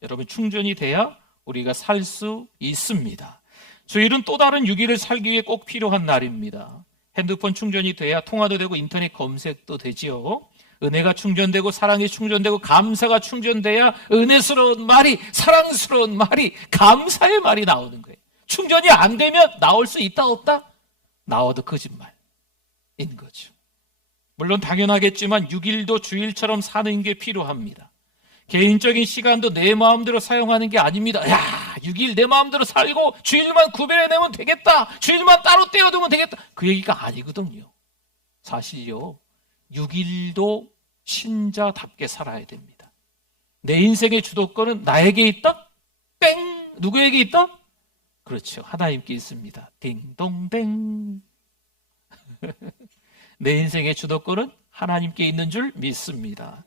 여러분, 충전이 돼야 우리가 살 수 있습니다. 주일은 또 다른 6일을 살기 위해 꼭 필요한 날입니다. 핸드폰 충전이 돼야 통화도 되고 인터넷 검색도 되지요. 은혜가 충전되고 사랑이 충전되고 감사가 충전돼야 은혜스러운 말이, 사랑스러운 말이, 감사의 말이 나오는 거예요. 충전이 안 되면 나올 수 있다 없다? 나와도 거짓말인 거죠. 물론 당연하겠지만 6일도 주일처럼 사는 게 필요합니다. 개인적인 시간도 내 마음대로 사용하는 게 아닙니다. 야, 6일 내 마음대로 살고 주일만 구별해내면 되겠다, 주일만 따로 떼어두면 되겠다, 그 얘기가 아니거든요. 사실요, 6일도 신자답게 살아야 됩니다. 내 인생의 주도권은 나에게 있다? 땡! 누구에게 있다? 그렇죠, 하나님께 있습니다. 딩동댕. 내 인생의 주도권은 하나님께 있는 줄 믿습니다.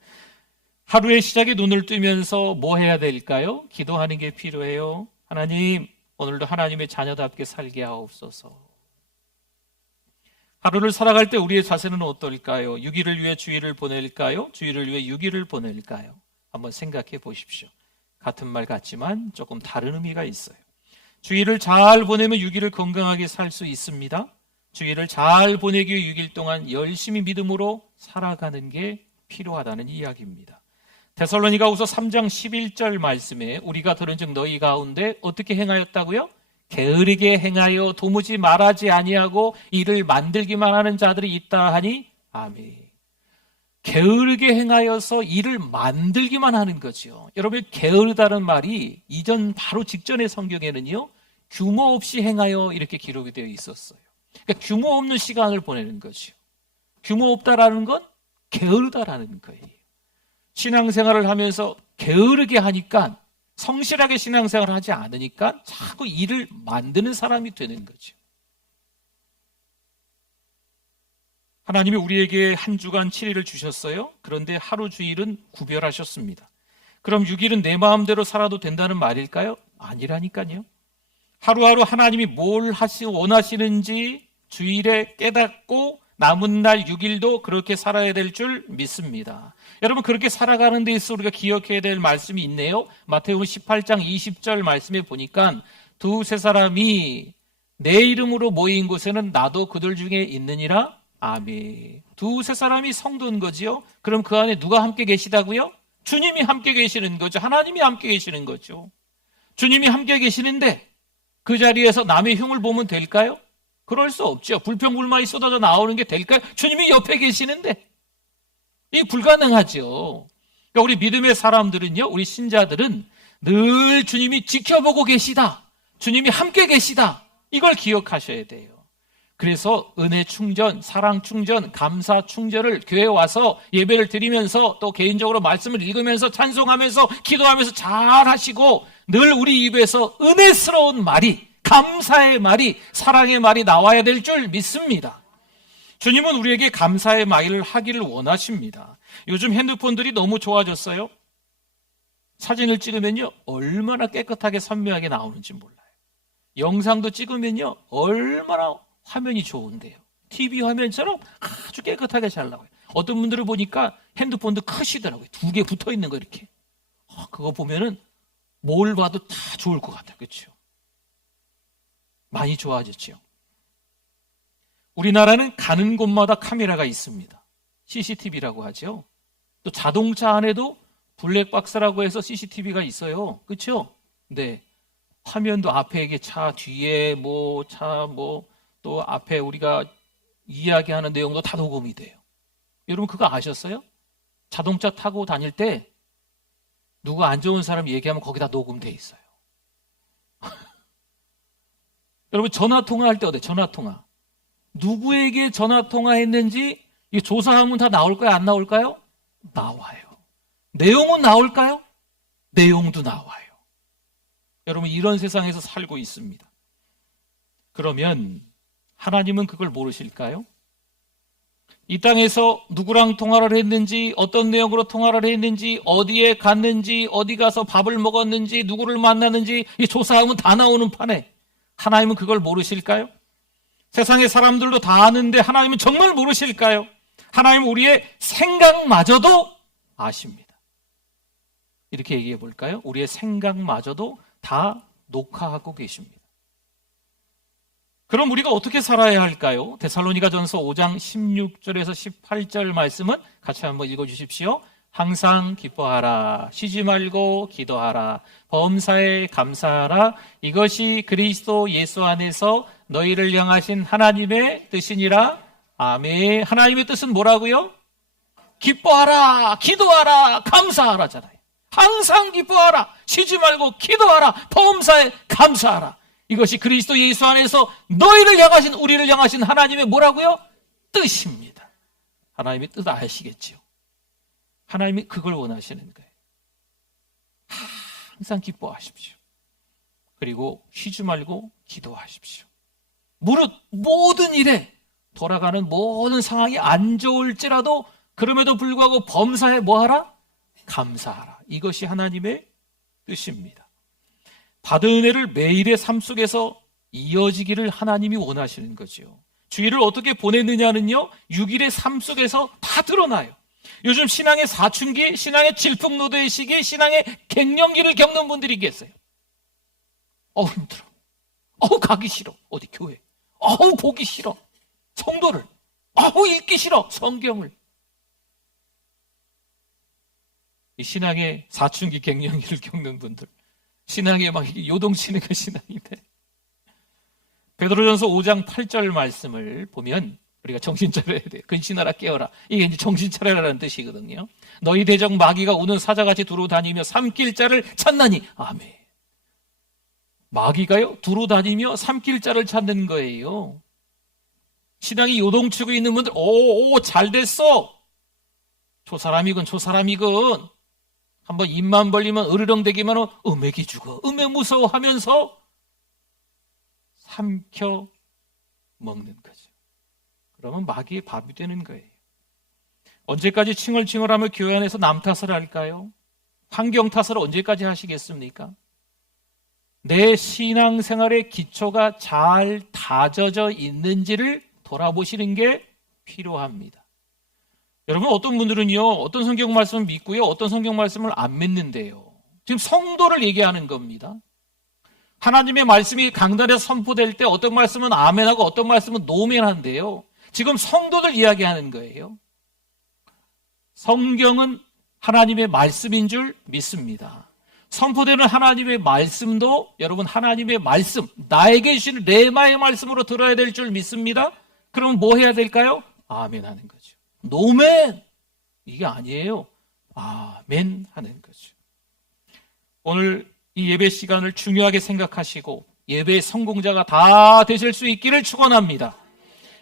하루의 시작에 눈을 뜨면서 뭐 해야 될까요? 기도하는 게 필요해요. 하나님, 오늘도 하나님의 자녀답게 살게 하옵소서. 하루를 살아갈 때 우리의 자세는 어떨까요? 6일을 위해 주일을 보낼까요? 주일을 위해 6일을 보낼까요? 한번 생각해 보십시오. 같은 말 같지만 조금 다른 의미가 있어요. 주일을 잘 보내면 6일을 건강하게 살 수 있습니다. 주일을 잘 보내기 위해 6일 동안 열심히 믿음으로 살아가는 게 필요하다는 이야기입니다. 데살로니가후서 3장 11절 말씀에 우리가 들은즉 너희 가운데 어떻게 행하였다고요? 게으르게 행하여 도무지 말하지 아니하고 일을 만들기만 하는 자들이 있다 하니 아멘. 게으르게 행하여서 일을 만들기만 하는 거죠. 여러분, 게으르다는 말이 이전 바로 직전의 성경에는요, 규모 없이 행하여 이렇게 기록이 되어 있었어요. 그러니까 규모 없는 시간을 보내는 거죠. 규모 없다라는 건 게으르다라는 거예요. 신앙생활을 하면서 게으르게 하니까, 성실하게 신앙생활을 하지 않으니까 자꾸 일을 만드는 사람이 되는 거죠. 하나님이 우리에게 한 주간 7일을 주셨어요. 그런데 하루 주일은 구별하셨습니다. 그럼 6일은 내 마음대로 살아도 된다는 말일까요? 아니라니까요. 하루하루 하나님이 뭘 원하시는지 주일에 깨닫고 남은 날 6일도 그렇게 살아야 될 줄 믿습니다. 여러분, 그렇게 살아가는 데 있어 우리가 기억해야 될 말씀이 있네요. 마태복음 18장 20절 말씀에 보니까 두세 사람이 내 이름으로 모인 곳에는 나도 그들 중에 있느니라. 아멘. 두세 사람이 성도인 거지요. 그럼 그 안에 누가 함께 계시다고요? 주님이 함께 계시는 거죠. 하나님이 함께 계시는 거죠. 주님이 함께 계시는데 그 자리에서 남의 흉을 보면 될까요? 그럴 수 없죠. 불평불만이 쏟아져 나오는 게 될까요? 주님이 옆에 계시는데. 이게 불가능하죠. 그러니까 우리 믿음의 사람들은요, 우리 신자들은 늘 주님이 지켜보고 계시다, 주님이 함께 계시다, 이걸 기억하셔야 돼요. 그래서 은혜 충전, 사랑 충전, 감사 충전을 교회에 와서 예배를 드리면서 또 개인적으로 말씀을 읽으면서 찬송하면서 기도하면서 잘 하시고, 늘 우리 입에서 은혜스러운 말이, 감사의 말이, 사랑의 말이 나와야 될 줄 믿습니다. 주님은 우리에게 감사의 말을 하기를 원하십니다. 요즘 핸드폰들이 너무 좋아졌어요. 사진을 찍으면요, 얼마나 깨끗하게 선명하게 나오는지 몰라요. 영상도 찍으면요, 얼마나 화면이 좋은데요. TV 화면처럼 아주 깨끗하게 잘 나와요. 어떤 분들을 보니까 핸드폰도 크시더라고요. 2개 붙어 있는 거 이렇게. 그거 보면은 뭘 봐도 다 좋을 것 같아요. 그렇죠? 많이 좋아졌죠. 우리나라는 가는 곳마다 카메라가 있습니다. CCTV라고 하죠. 또 자동차 안에도 블랙박스라고 해서 CCTV가 있어요. 그렇죠? 네. 화면도 앞에 이게 차 뒤에 또 앞에 우리가 이야기하는 내용도 다 녹음이 돼요. 여러분, 그거 아셨어요? 자동차 타고 다닐 때 누구 안 좋은 사람 얘기하면 거기다 녹음돼 있어요. 여러분, 전화통화할 때 어때요? 전화통화. 누구에게 전화통화했는지 이 조사하면 다 나올까요? 안 나올까요? 나와요. 내용은 나올까요? 내용도 나와요. 여러분, 이런 세상에서 살고 있습니다. 그러면 하나님은 그걸 모르실까요? 이 땅에서 누구랑 통화를 했는지, 어떤 내용으로 통화를 했는지, 어디에 갔는지, 어디 가서 밥을 먹었는지, 누구를 만났는지 이 조사하면 다 나오는 판에 하나님은 그걸 모르실까요? 세상의 사람들도 다 아는데 하나님은 정말 모르실까요? 하나님은 우리의 생각마저도 아십니다. 이렇게 얘기해 볼까요? 우리의 생각마저도 다 녹화하고 계십니다. 그럼 우리가 어떻게 살아야 할까요? 데살로니가전서 5장 16절에서 18절 말씀은 같이 한번 읽어주십시오. 항상 기뻐하라, 쉬지 말고 기도하라, 범사에 감사하라, 이것이 그리스도 예수 안에서 너희를 향하신 하나님의 뜻이니라. 아멘. 하나님의 뜻은 뭐라고요? 기뻐하라, 기도하라, 감사하라잖아요. 항상 기뻐하라, 쉬지 말고 기도하라, 범사에 감사하라. 이것이 그리스도 예수 안에서 너희를 향하신, 우리를 향하신 하나님의 뭐라고요? 뜻입니다. 하나님의 뜻 아시겠지요? 하나님이 그걸 원하시는 거예요. 항상 기뻐하십시오. 그리고 쉬지 말고 기도하십시오. 무릇 모든 일에, 돌아가는 모든 상황이 안 좋을지라도 그럼에도 불구하고 범사에 뭐하라? 감사하라. 이것이 하나님의 뜻입니다. 받은 은혜를 매일의 삶 속에서 이어지기를 하나님이 원하시는 거죠. 주일을 어떻게 보냈느냐는요, 6일의 삶 속에서 다 드러나요. 요즘 신앙의 사춘기, 신앙의 질풍노도의 시기, 신앙의 갱년기를 겪는 분들이 계세요. 힘들어. 가기 싫어. 어디 교회. 보기 싫어. 성도를. 읽기 싫어. 성경을. 이 신앙의 사춘기 갱년기를 겪는 분들, 신앙에 막 요동치는 그 신앙인데, 베드로전서 5장 8절 말씀을 보면 우리가 정신 차려야 돼요. 근신하라, 깨어라. 이게 이제 정신 차려라는 뜻이거든요. 너희 대적 마귀가 우는 사자같이 두루 다니며 삼킬 자를 찾나니. 아멘. 마귀가요, 두루 다니며 삼킬 자를 찾는 거예요. 신앙이 요동치고 있는 분들, 잘 됐어. 저 사람이건 한번 입만 벌리면 으르렁대기만 하면 음액이 죽어, 음액 무서워 하면서 삼켜 먹는 거죠. 그러면 마귀의 밥이 되는 거예요. 언제까지 칭얼칭얼하며 교회 안에서 남 탓을 할까요? 환경 탓을 언제까지 하시겠습니까? 내 신앙생활의 기초가 잘 다져져 있는지를 돌아보시는 게 필요합니다. 여러분, 어떤 분들은요, 어떤 성경 말씀을 믿고요, 어떤 성경 말씀을 안 믿는데요. 지금 성도를 얘기하는 겁니다. 하나님의 말씀이 강단에서 선포될 때 어떤 말씀은 아멘하고 어떤 말씀은 노멘한데요. 지금 성도들 이야기하는 거예요. 성경은 하나님의 말씀인 줄 믿습니다. 선포되는 하나님의 말씀도 여러분 하나님의 말씀, 나에게 주시는 레마의 말씀으로 들어야 될 줄 믿습니다. 그럼 뭐 해야 될까요? 아멘 하는 거죠. 노멘! 이게 아니에요. 아멘 하는 거죠. 오늘 이 예배 시간을 중요하게 생각하시고 예배의 성공자가 다 되실 수 있기를 축원합니다.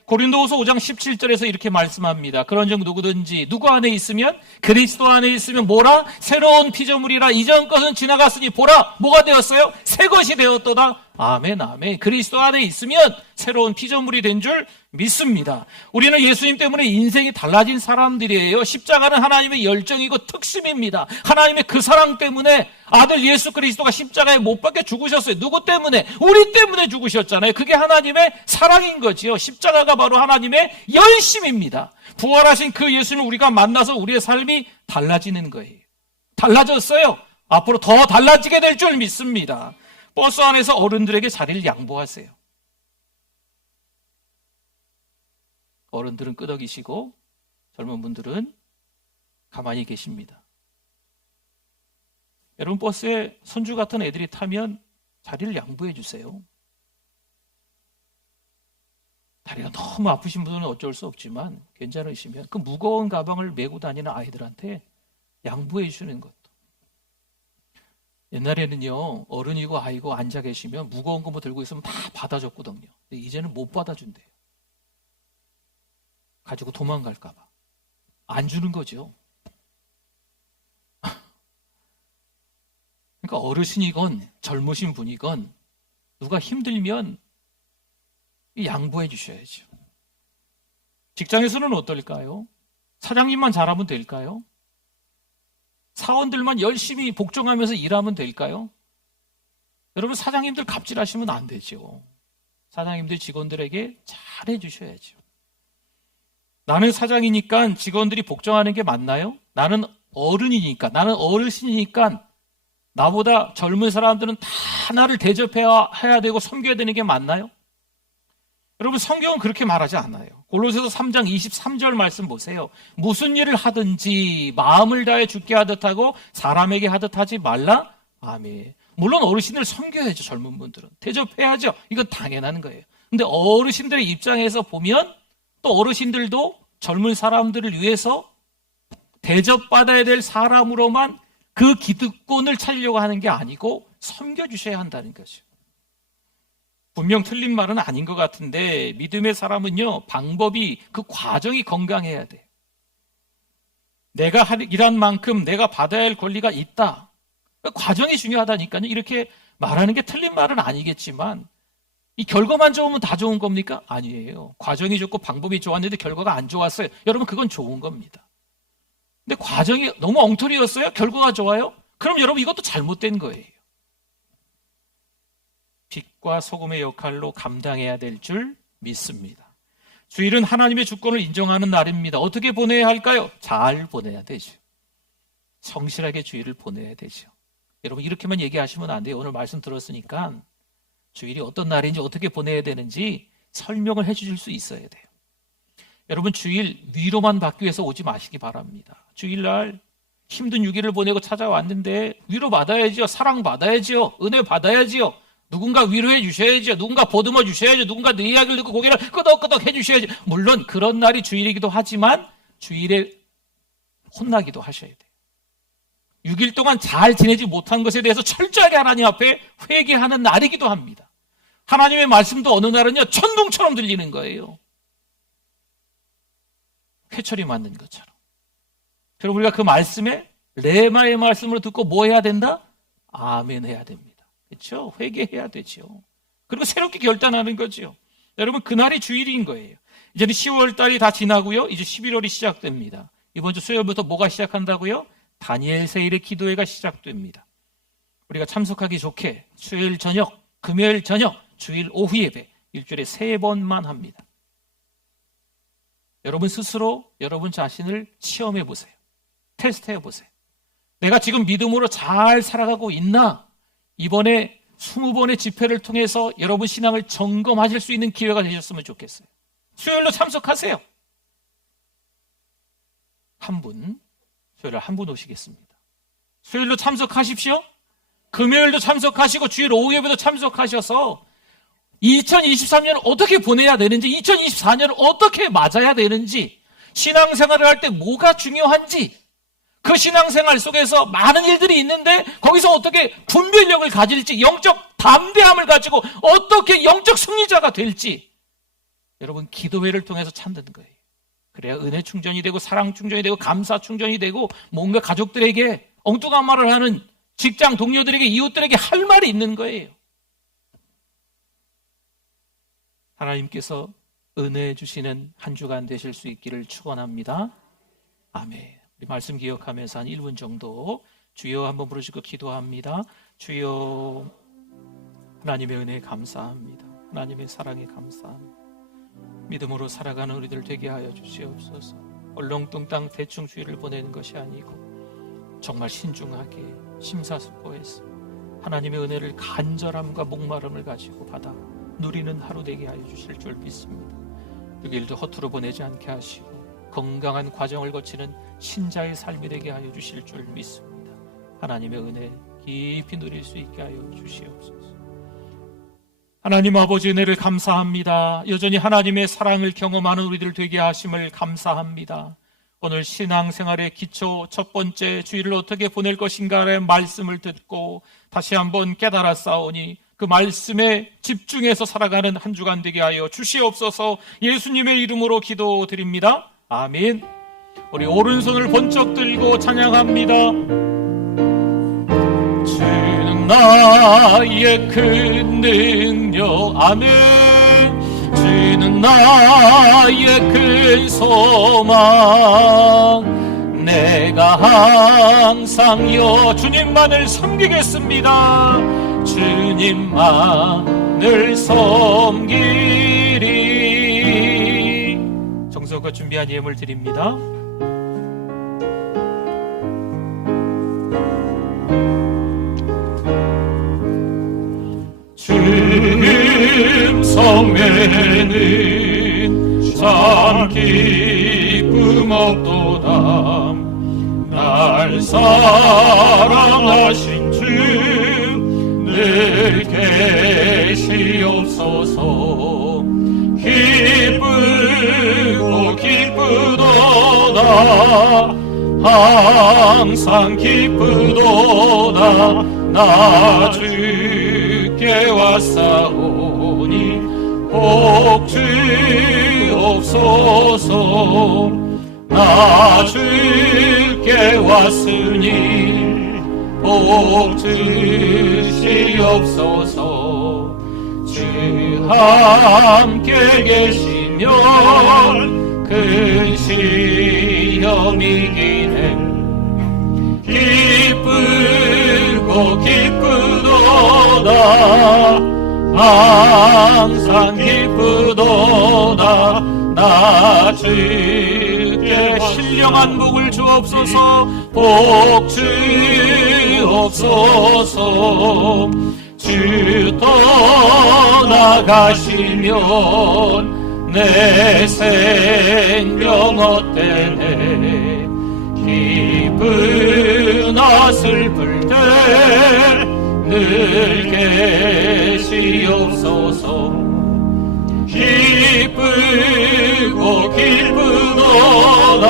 고린도후서 5장 17절에서 이렇게 말씀합니다. 그런즉 누구든지 누구 안에 있으면, 그리스도 안에 있으면 뭐라? 새로운 피조물이라. 이전 것은 지나갔으니 보라, 뭐가 되었어요? 새 것이 되었도다. 아멘, 아멘. 그리스도 안에 있으면 새로운 피조물이 된 줄 믿습니다. 우리는 예수님 때문에 인생이 달라진 사람들이에요. 십자가는 하나님의 열정이고 특심입니다. 하나님의 그 사랑 때문에 아들 예수 그리스도가 십자가에 못 박혀 죽으셨어요. 누구 때문에? 우리 때문에 죽으셨잖아요. 그게 하나님의 사랑인 거지요. 십자가가 바로 하나님의 열심입니다. 부활하신 그 예수님을 우리가 만나서 우리의 삶이 달라지는 거예요. 달라졌어요. 앞으로 더 달라지게 될 줄 믿습니다. 버스 안에서 어른들에게 자리를 양보하세요. 어른들은 끄덕이시고 젊은 분들은 가만히 계십니다. 여러분, 버스에 손주 같은 애들이 타면 자리를 양보해 주세요. 다리가 너무 아프신 분은 어쩔 수 없지만 괜찮으시면 그 무거운 가방을 메고 다니는 아이들한테 양보해 주는 것도. 옛날에는요, 어른이고 아이고 앉아 계시면 무거운 거 뭐 들고 있으면 다 받아줬거든요. 근데 이제는 못 받아준대요. 가지고 도망갈까 봐. 안 주는 거죠. 그러니까 어르신이건 젊으신 분이건 누가 힘들면 양보해 주셔야죠. 직장에서는 어떨까요? 사장님만 잘하면 될까요? 사원들만 열심히 복종하면서 일하면 될까요? 여러분, 사장님들 갑질하시면 안 되죠. 사장님들 직원들에게 잘해 주셔야죠. 나는 사장이니까 직원들이 복종하는 게 맞나요? 나는 어른이니까, 나는 어르신이니까 나보다 젊은 사람들은 다 나를 대접해야 되고 섬겨야 되는 게 맞나요? 여러분, 성경은 그렇게 말하지 않아요. 골로새서 3장 23절 말씀 보세요. 무슨 일을 하든지 마음을 다해 주께 하듯 하고 사람에게 하듯 하지 말라. 아멘. 물론 어르신을 섬겨야죠. 젊은 분들은 대접해야죠. 이건 당연한 거예요. 근데 어르신들의 입장에서 보면 또 어르신들도 젊은 사람들을 위해서 대접받아야 될 사람으로만 그 기득권을 찾으려고 하는 게 아니고 섬겨주셔야 한다는 거죠. 분명 틀린 말은 아닌 것 같은데 믿음의 사람은요, 방법이, 그 과정이 건강해야 돼요. 내가 일한 만큼 내가 받아야 할 권리가 있다. 그 과정이 중요하다니까요. 이렇게 말하는 게 틀린 말은 아니겠지만 이 결과만 좋으면 다 좋은 겁니까? 아니에요. 과정이 좋고 방법이 좋았는데 결과가 안 좋았어요. 여러분, 그건 좋은 겁니다. 근데 과정이 너무 엉터리였어요? 결과가 좋아요? 그럼 여러분, 이것도 잘못된 거예요. 빛과 소금의 역할로 감당해야 될 줄 믿습니다. 주일은 하나님의 주권을 인정하는 날입니다. 어떻게 보내야 할까요? 잘 보내야 되죠. 성실하게 주일을 보내야 되죠. 여러분, 이렇게만 얘기하시면 안 돼요. 오늘 말씀 들었으니까 주일이 어떤 날인지 어떻게 보내야 되는지 설명을 해주실 수 있어야 돼요. 여러분, 주일 위로만 받기 위해서 오지 마시기 바랍니다. 주일날 힘든 6일을 보내고 찾아왔는데 위로 받아야죠. 사랑 받아야죠. 은혜 받아야죠. 누군가 위로해 주셔야죠. 누군가 보듬어 주셔야죠. 누군가 내 이야기를 듣고 고개를 끄덕끄덕 해 주셔야죠. 물론 그런 날이 주일이기도 하지만 주일에 혼나기도 하셔야 돼요. 6일 동안 잘 지내지 못한 것에 대해서 철저하게 하나님 앞에 회개하는 날이기도 합니다. 하나님의 말씀도 어느 날은요, 천둥처럼 들리는 거예요. 회초리 맞는 것처럼. 그럼 우리가 그 말씀에 레마의 말씀으로 듣고 뭐 해야 된다? 아멘 해야 됩니다. 그렇죠? 회개해야 되죠. 그리고 새롭게 결단하는 거죠. 여러분, 그날이 주일인 거예요. 이제는 10월 달이 다 지나고요. 이제 11월이 시작됩니다. 이번 주 수요일부터 뭐가 시작한다고요? 다니엘 세일의 기도회가 시작됩니다. 우리가 참석하기 좋게 수요일 저녁, 금요일 저녁, 주일 오후 예배 일주일에 3번만 합니다. 여러분 스스로 여러분 자신을 시험해 보세요. 테스트해 보세요. 내가 지금 믿음으로 잘 살아가고 있나? 이번에 20번의 집회를 통해서 여러분 신앙을 점검하실 수 있는 기회가 되셨으면 좋겠어요. 수요일로 참석하세요. 수요일에 한 분 오시겠습니다. 수요일로 참석하십시오. 금요일도 참석하시고 주일 오후 예배도 참석하셔서 2023년을 어떻게 보내야 되는지, 2024년을 어떻게 맞아야 되는지, 신앙생활을 할 때 뭐가 중요한지, 그 신앙생활 속에서 많은 일들이 있는데 거기서 어떻게 분별력을 가질지, 영적 담대함을 가지고 어떻게 영적 승리자가 될지 여러분 기도회를 통해서 찾는 거예요. 그래야 은혜 충전이 되고 사랑 충전이 되고 감사 충전이 되고 뭔가 가족들에게 엉뚱한 말을 하는 직장 동료들에게 이웃들에게 할 말이 있는 거예요. 하나님께서 은혜 주시는 한 주간 되실 수 있기를 축원합니다. 아멘. 우리 말씀 기억하면서 한 1분 정도 주여 한번 부르시고 기도합니다. 주여, 하나님의 은혜에 감사합니다. 하나님의 사랑에 감사합니다. 믿음으로 살아가는 우리들 되게 하여 주시옵소서. 얼렁뚱땅 대충 주일을 보내는 것이 아니고 정말 신중하게 심사숙고해서 하나님의 은혜를 간절함과 목마름을 가지고 받아 누리는 하루 되게 하여 주실 줄 믿습니다. 6일도 허투루 보내지 않게 하시고 건강한 과정을 거치는 신자의 삶이 되게 하여 주실 줄 믿습니다. 하나님의 은혜 깊이 누릴 수 있게 하여 주시옵소서. 하나님 아버지 은혜를 감사합니다. 여전히 하나님의 사랑을 경험하는 우리들 되게 하심을 감사합니다. 오늘 신앙생활의 기초 첫 번째 주일을 어떻게 보낼 것인가의 말씀을 듣고 다시 한번 깨달았사오니 그 말씀에 집중해서 살아가는 한 주간 되게 하여 주시옵소서. 예수님의 이름으로 기도드립니다. 아멘. 우리 오른손을 번쩍 들고 찬양합니다. 주는 나의 큰 능력. 아멘. 주는 나의 큰 소망. 내가 항상 주님만을 섬기겠습니다. 주님만을 섬기리. 정성과 준비한 예물 드립니다. 성매는 참 기쁨 없도다. 날 사랑하신 주 늘 계시옵소서. 기쁘고 기쁘도다. 항상 기쁘도다. 나 주께 왔사오니 복 주옵소서. 나 주께 왔으니 복 주시옵소서. 주 함께 계시면 큰 시험이기네. 기쁘고 기쁘도다. 항상 기쁘도다. 나 주께 신령한 복을 주옵소서. 복 주옵소서. 주 떠나가시면 내 생명 어때네. 기쁘나 슬플 때 늘 계시옵소서. 기쁘고 기쁘도다.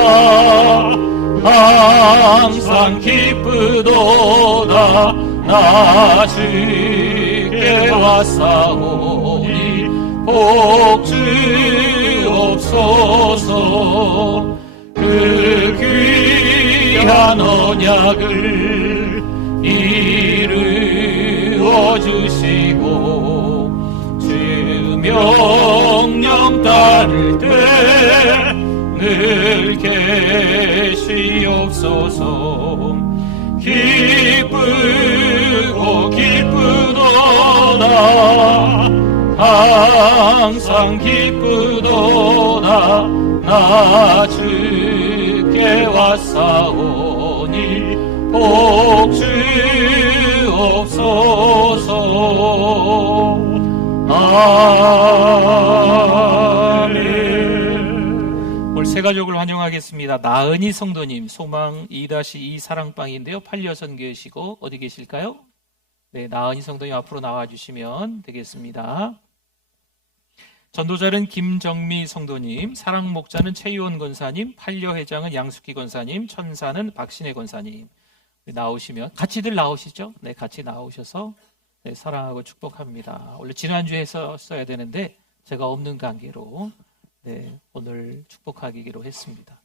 항상 기쁘도다. 나 주께 왔사오니 복 주옵소서. 그 귀한 언약을 이루어 주시고 주 명령 따를 때 늘 계시옵소서. 기쁘고 기쁘도다. 항상 기쁘도다. 나 주께 왔사오니 복 주옵소서. 아멘. 오늘 세 가족을 환영하겠습니다. 나은희 성도님, 소망 2-2 사랑방인데요. 팔려선 계시고 어디 계실까요? 네, 나은희 성도님 앞으로 나와주시면 되겠습니다. 전도자는 김정미 성도님, 사랑목자는 최유원 권사님, 팔려회장은 양숙희 권사님, 천사는 박신혜 권사님. 네, 나오시면 같이들 나오시죠? 네, 같이 나오셔서 네, 사랑하고 축복합니다. 원래 지난주에 했었어야 되는데 제가 없는 관계로 네, 오늘 축복하기로 했습니다.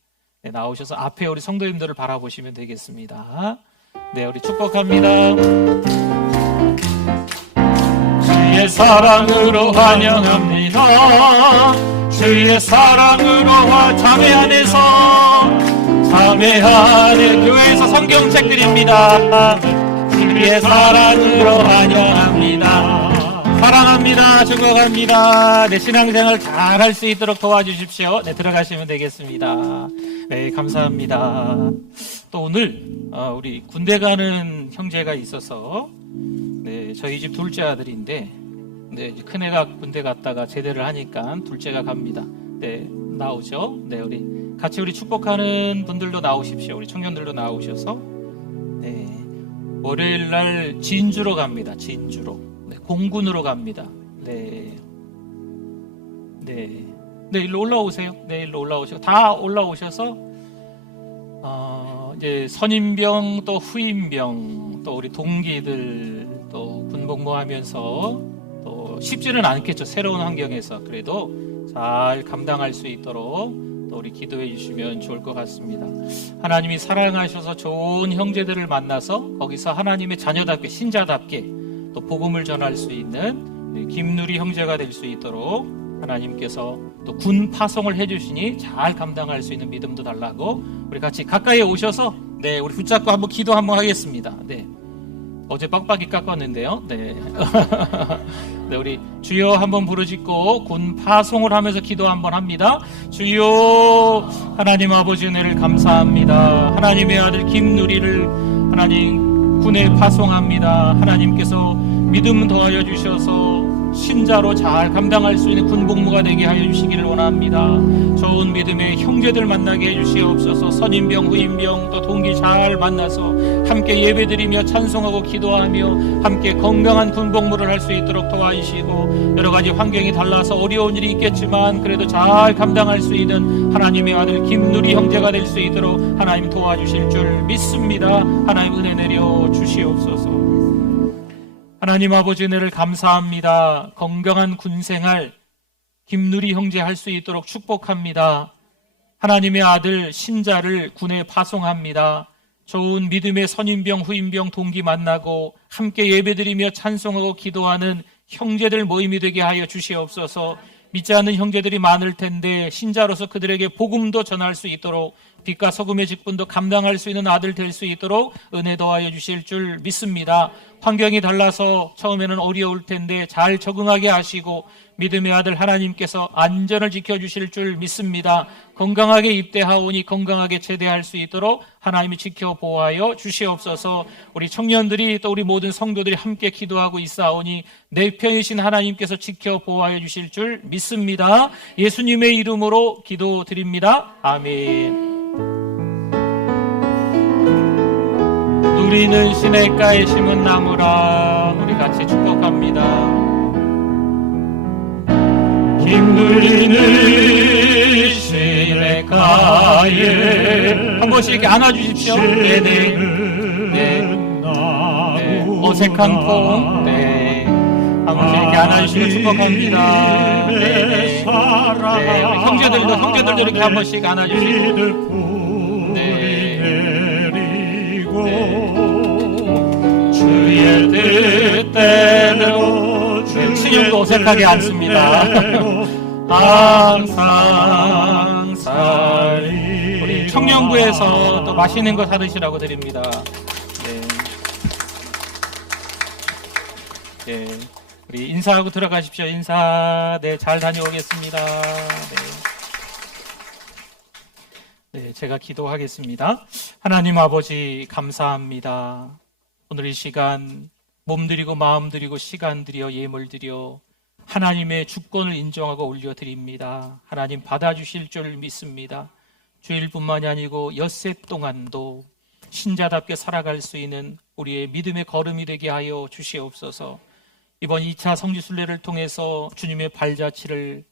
네, 나오셔서 앞에 우리 성도님들을 바라보시면 되겠습니다. 네, 우리 축복합니다. 주의 사랑으로 환영합니다. 주의 사랑으로 자매 안에서 자매 안에 교회에서 성경책 드립니다. 주의 사랑으로 환영합니다. 사랑합니다. 축복합니다. 네, 신앙생활 잘 할 수 있도록 도와주십시오. 네, 들어가시면 되겠습니다. 네, 감사합니다. 또 오늘 우리 군대 가는 형제가 있어서 네, 저희 집 둘째 아들인데 네, 큰애가 군대 갔다가 제대를 하니까 둘째가 갑니다. 네, 나오죠. 네, 우리 같이 우리 축복하는 분들도 나오십시오. 우리 청년들도 나오셔서 네, 월요일 날 진주로 갑니다. 진주로. 네, 공군으로 갑니다. 네. 네. 네, 일로 올라오세요. 네, 일로 올라오시고 다 올라오셔서 이제 선임병 또 후임병 또 우리 동기들 또 군복무하면서 또 쉽지는 않겠죠. 새로운 환경에서 그래도 잘 감당할 수 있도록 또 우리 기도해 주시면 좋을 것 같습니다. 하나님이 사랑하셔서 좋은 형제들을 만나서 거기서 하나님의 자녀답게 신자답게 또 복음을 전할 수 있는 김누리 형제가 될 수 있도록 하나님께서 또 군 파송을 해주시니 잘 감당할 수 있는 믿음도 달라고 우리 같이 가까이 오셔서 네, 우리 붙잡고 한번 기도 한번 하겠습니다. 네, 어제 빡빡이 깎았는데요. 네, 네, 우리 주여 한번 부르짖고 군 파송을 하면서 기도 한번 합니다. 주여, 하나님 아버지 은혜를 감사합니다. 하나님의 아들 김누리를 하나님 군에 파송합니다. 하나님께서 믿음 더하여 주셔서 신자로 잘 감당할 수 있는 군복무가 되게 하여 주시기를 원합니다. 좋은 믿음의 형제들 만나게 해주시옵소서. 선임병, 후임병, 또 동기 잘 만나서 함께 예배드리며 찬송하고 기도하며 함께 건강한 군복무를 할 수 있도록 도와주시고, 여러 가지 환경이 달라서 어려운 일이 있겠지만 그래도 잘 감당할 수 있는 하나님의 아들 김누리 형제가 될 수 있도록 하나님 도와주실 줄 믿습니다. 하나님 은혜 내려 주시옵소서. 하나님 아버지 은혜를 감사합니다. 건강한 군생활 김누리 형제 할 수 있도록 축복합니다. 하나님의 아들 신자를 군에 파송합니다. 좋은 믿음의 선임병, 후임병, 동기 만나고 함께 예배드리며 찬송하고 기도하는 형제들 모임이 되게 하여 주시옵소서. 믿지 않는 형제들이 많을 텐데 신자로서 그들에게 복음도 전할 수 있도록, 빛과 소금의 직분도 감당할 수 있는 아들 될 수 있도록 은혜 더하여 주실 줄 믿습니다. 환경이 달라서 처음에는 어려울 텐데 잘 적응하게 하시고 믿음의 아들 하나님께서 안전을 지켜주실 줄 믿습니다. 건강하게 입대하오니 건강하게 제대할 수 있도록 하나님이 지켜보아여 주시옵소서. 우리 청년들이 또 우리 모든 성도들이 함께 기도하고 있사오니 내 편이신 하나님께서 지켜보아여 주실 줄 믿습니다. 예수님의 이름으로 기도드립니다. 아멘. 누리는 시냇가에 심은 나무라. 우리 같이 축복합니다. 김누리는 시냇가에 한 번씩 이렇게 안아주십시오. 네네. 네. 어색한 폼. 네. 한 번씩 이렇게 안아주시고 축복합니다. 네. 형제들도 이렇게 한 번씩 안아주시고. 주의 뜻대로 친형도 어색하게 앉습니다. 항상 살리. 우리 청년부에서 또 맛있는 거 사드시라고 드립니다. 네. 네. 우리 인사하고 들어가십시오. 인사. 네, 잘 다녀오겠습니다. 네, 제가 기도하겠습니다. 하나님 아버지 감사합니다. 오늘 이 시간 몸 드리고 마음 드리고 시간 드려 예물 드려 하나님의 주권을 인정하고 올려드립니다. 하나님 받아주실 줄 믿습니다. 주일뿐만이 아니고 엿새 동안도 신자답게 살아갈 수 있는 우리의 믿음의 걸음이 되게 하여 주시옵소서. 이번 2차 성지순례를 통해서 주님의 발자취를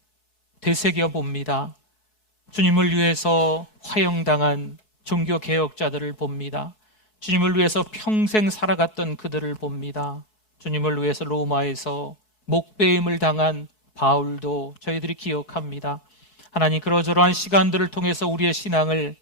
되새겨 봅니다. 주님을 위해서 화형당한 종교개혁자들을 봅니다. 주님을 위해서 평생 살아갔던 그들을 봅니다. 주님을 위해서 로마에서 목배임을 당한 바울도 저희들이 기억합니다. 하나님, 그러저러한 시간들을 통해서 우리의 신앙을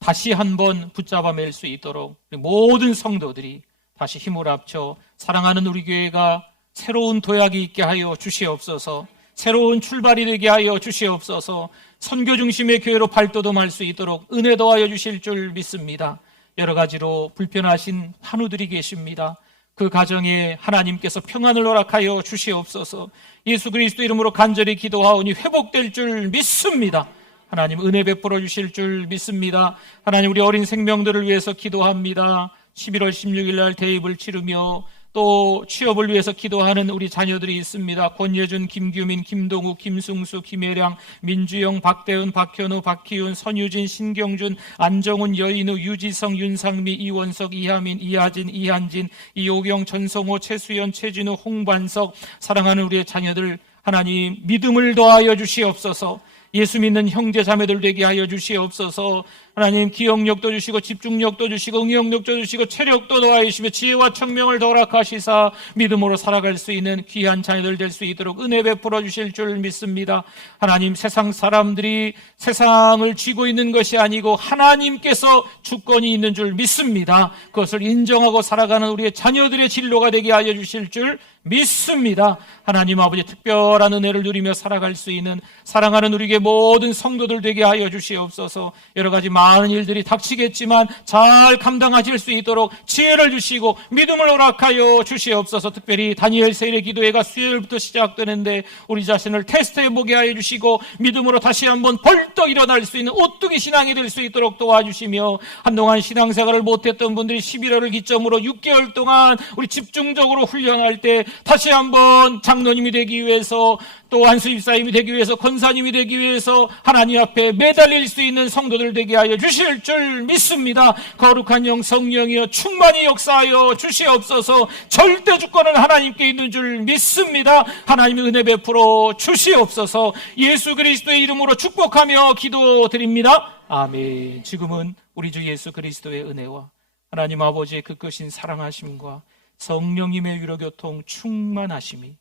다시 한번 붙잡아 맬 수 있도록 모든 성도들이 다시 힘을 합쳐 사랑하는 우리 교회가 새로운 도약이 있게 하여 주시옵소서. 새로운 출발이 되게 하여 주시옵소서. 선교 중심의 교회로 발돋움할 수 있도록 은혜 더하여 주실 줄 믿습니다. 여러 가지로 불편하신 환우들이 계십니다. 그 가정에 하나님께서 평안을 허락하여 주시옵소서. 예수 그리스도 이름으로 간절히 기도하오니 회복될 줄 믿습니다. 하나님 은혜 베풀어 주실 줄 믿습니다. 하나님, 우리 어린 생명들을 위해서 기도합니다. 11월 16일 날 대입을 치르며 또 취업을 위해서 기도하는 우리 자녀들이 있습니다. 권예준, 김규민, 김동욱, 김승수, 김혜량, 민주영, 박대은, 박현우, 박희윤, 선유진, 신경준, 안정훈, 여인우, 유지성, 윤상미, 이원석, 이하민, 이하진, 이한진, 이호경, 전성호, 최수연, 최진우, 홍반석, 사랑하는 우리의 자녀들 하나님 믿음을 더하여 주시옵소서. 예수 믿는 형제 자매들 되게 하여 주시옵소서. 하나님, 기억력도 주시고 집중력도 주시고 응용력도 주시고 체력도 더하여 주시며 지혜와 청명을 더락하시사 믿음으로 살아갈 수 있는 귀한 자녀들 될 수 있도록 은혜 베풀어 주실 줄 믿습니다. 하나님, 세상 사람들이 세상을 쥐고 있는 것이 아니고 하나님께서 주권이 있는 줄 믿습니다. 그것을 인정하고 살아가는 우리의 자녀들의 진로가 되게 하여 주실 줄 믿습니다. 하나님 아버지, 특별한 은혜를 누리며 살아갈 수 있는 사랑하는 우리 교회 모든 성도들 되게 하여 주시옵소서. 여러 가지 많은 일들이 닥치겠지만 잘 감당하실 수 있도록 지혜를 주시고 믿음을 허락하여 주시옵소서. 특별히 다니엘 세일의 기도회가 수요일부터 시작되는데 우리 자신을 테스트해보게 하여 주시고 믿음으로 다시 한번 벌떡 일어날 수 있는 오뚜기 신앙이 될 수 있도록 도와주시며, 한동안 신앙생활을 못했던 분들이 11월을 기점으로 6개월 동안 우리 집중적으로 훈련할 때 다시 한번 장로님이 되기 위해서, 또 안수집사님이 되기 위해서, 권사님이 되기 위해서 하나님 앞에 매달릴 수 있는 성도들 되게 하여 주실 줄 믿습니다. 거룩한 영 성령이여 충만히 역사하여 주시옵소서. 절대 주권은 하나님께 있는 줄 믿습니다. 하나님의 은혜 베풀어 주시옵소서. 예수 그리스도의 이름으로 축복하며 기도드립니다. 아멘. 지금은 우리 주 예수 그리스도의 은혜와 하나님 아버지의 그 크신 사랑하심과 성령님의 위로교통 충만하심이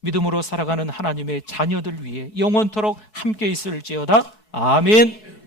믿음으로 살아가는 하나님의 자녀들 위해 영원토록 함께 있을지어다. 아멘.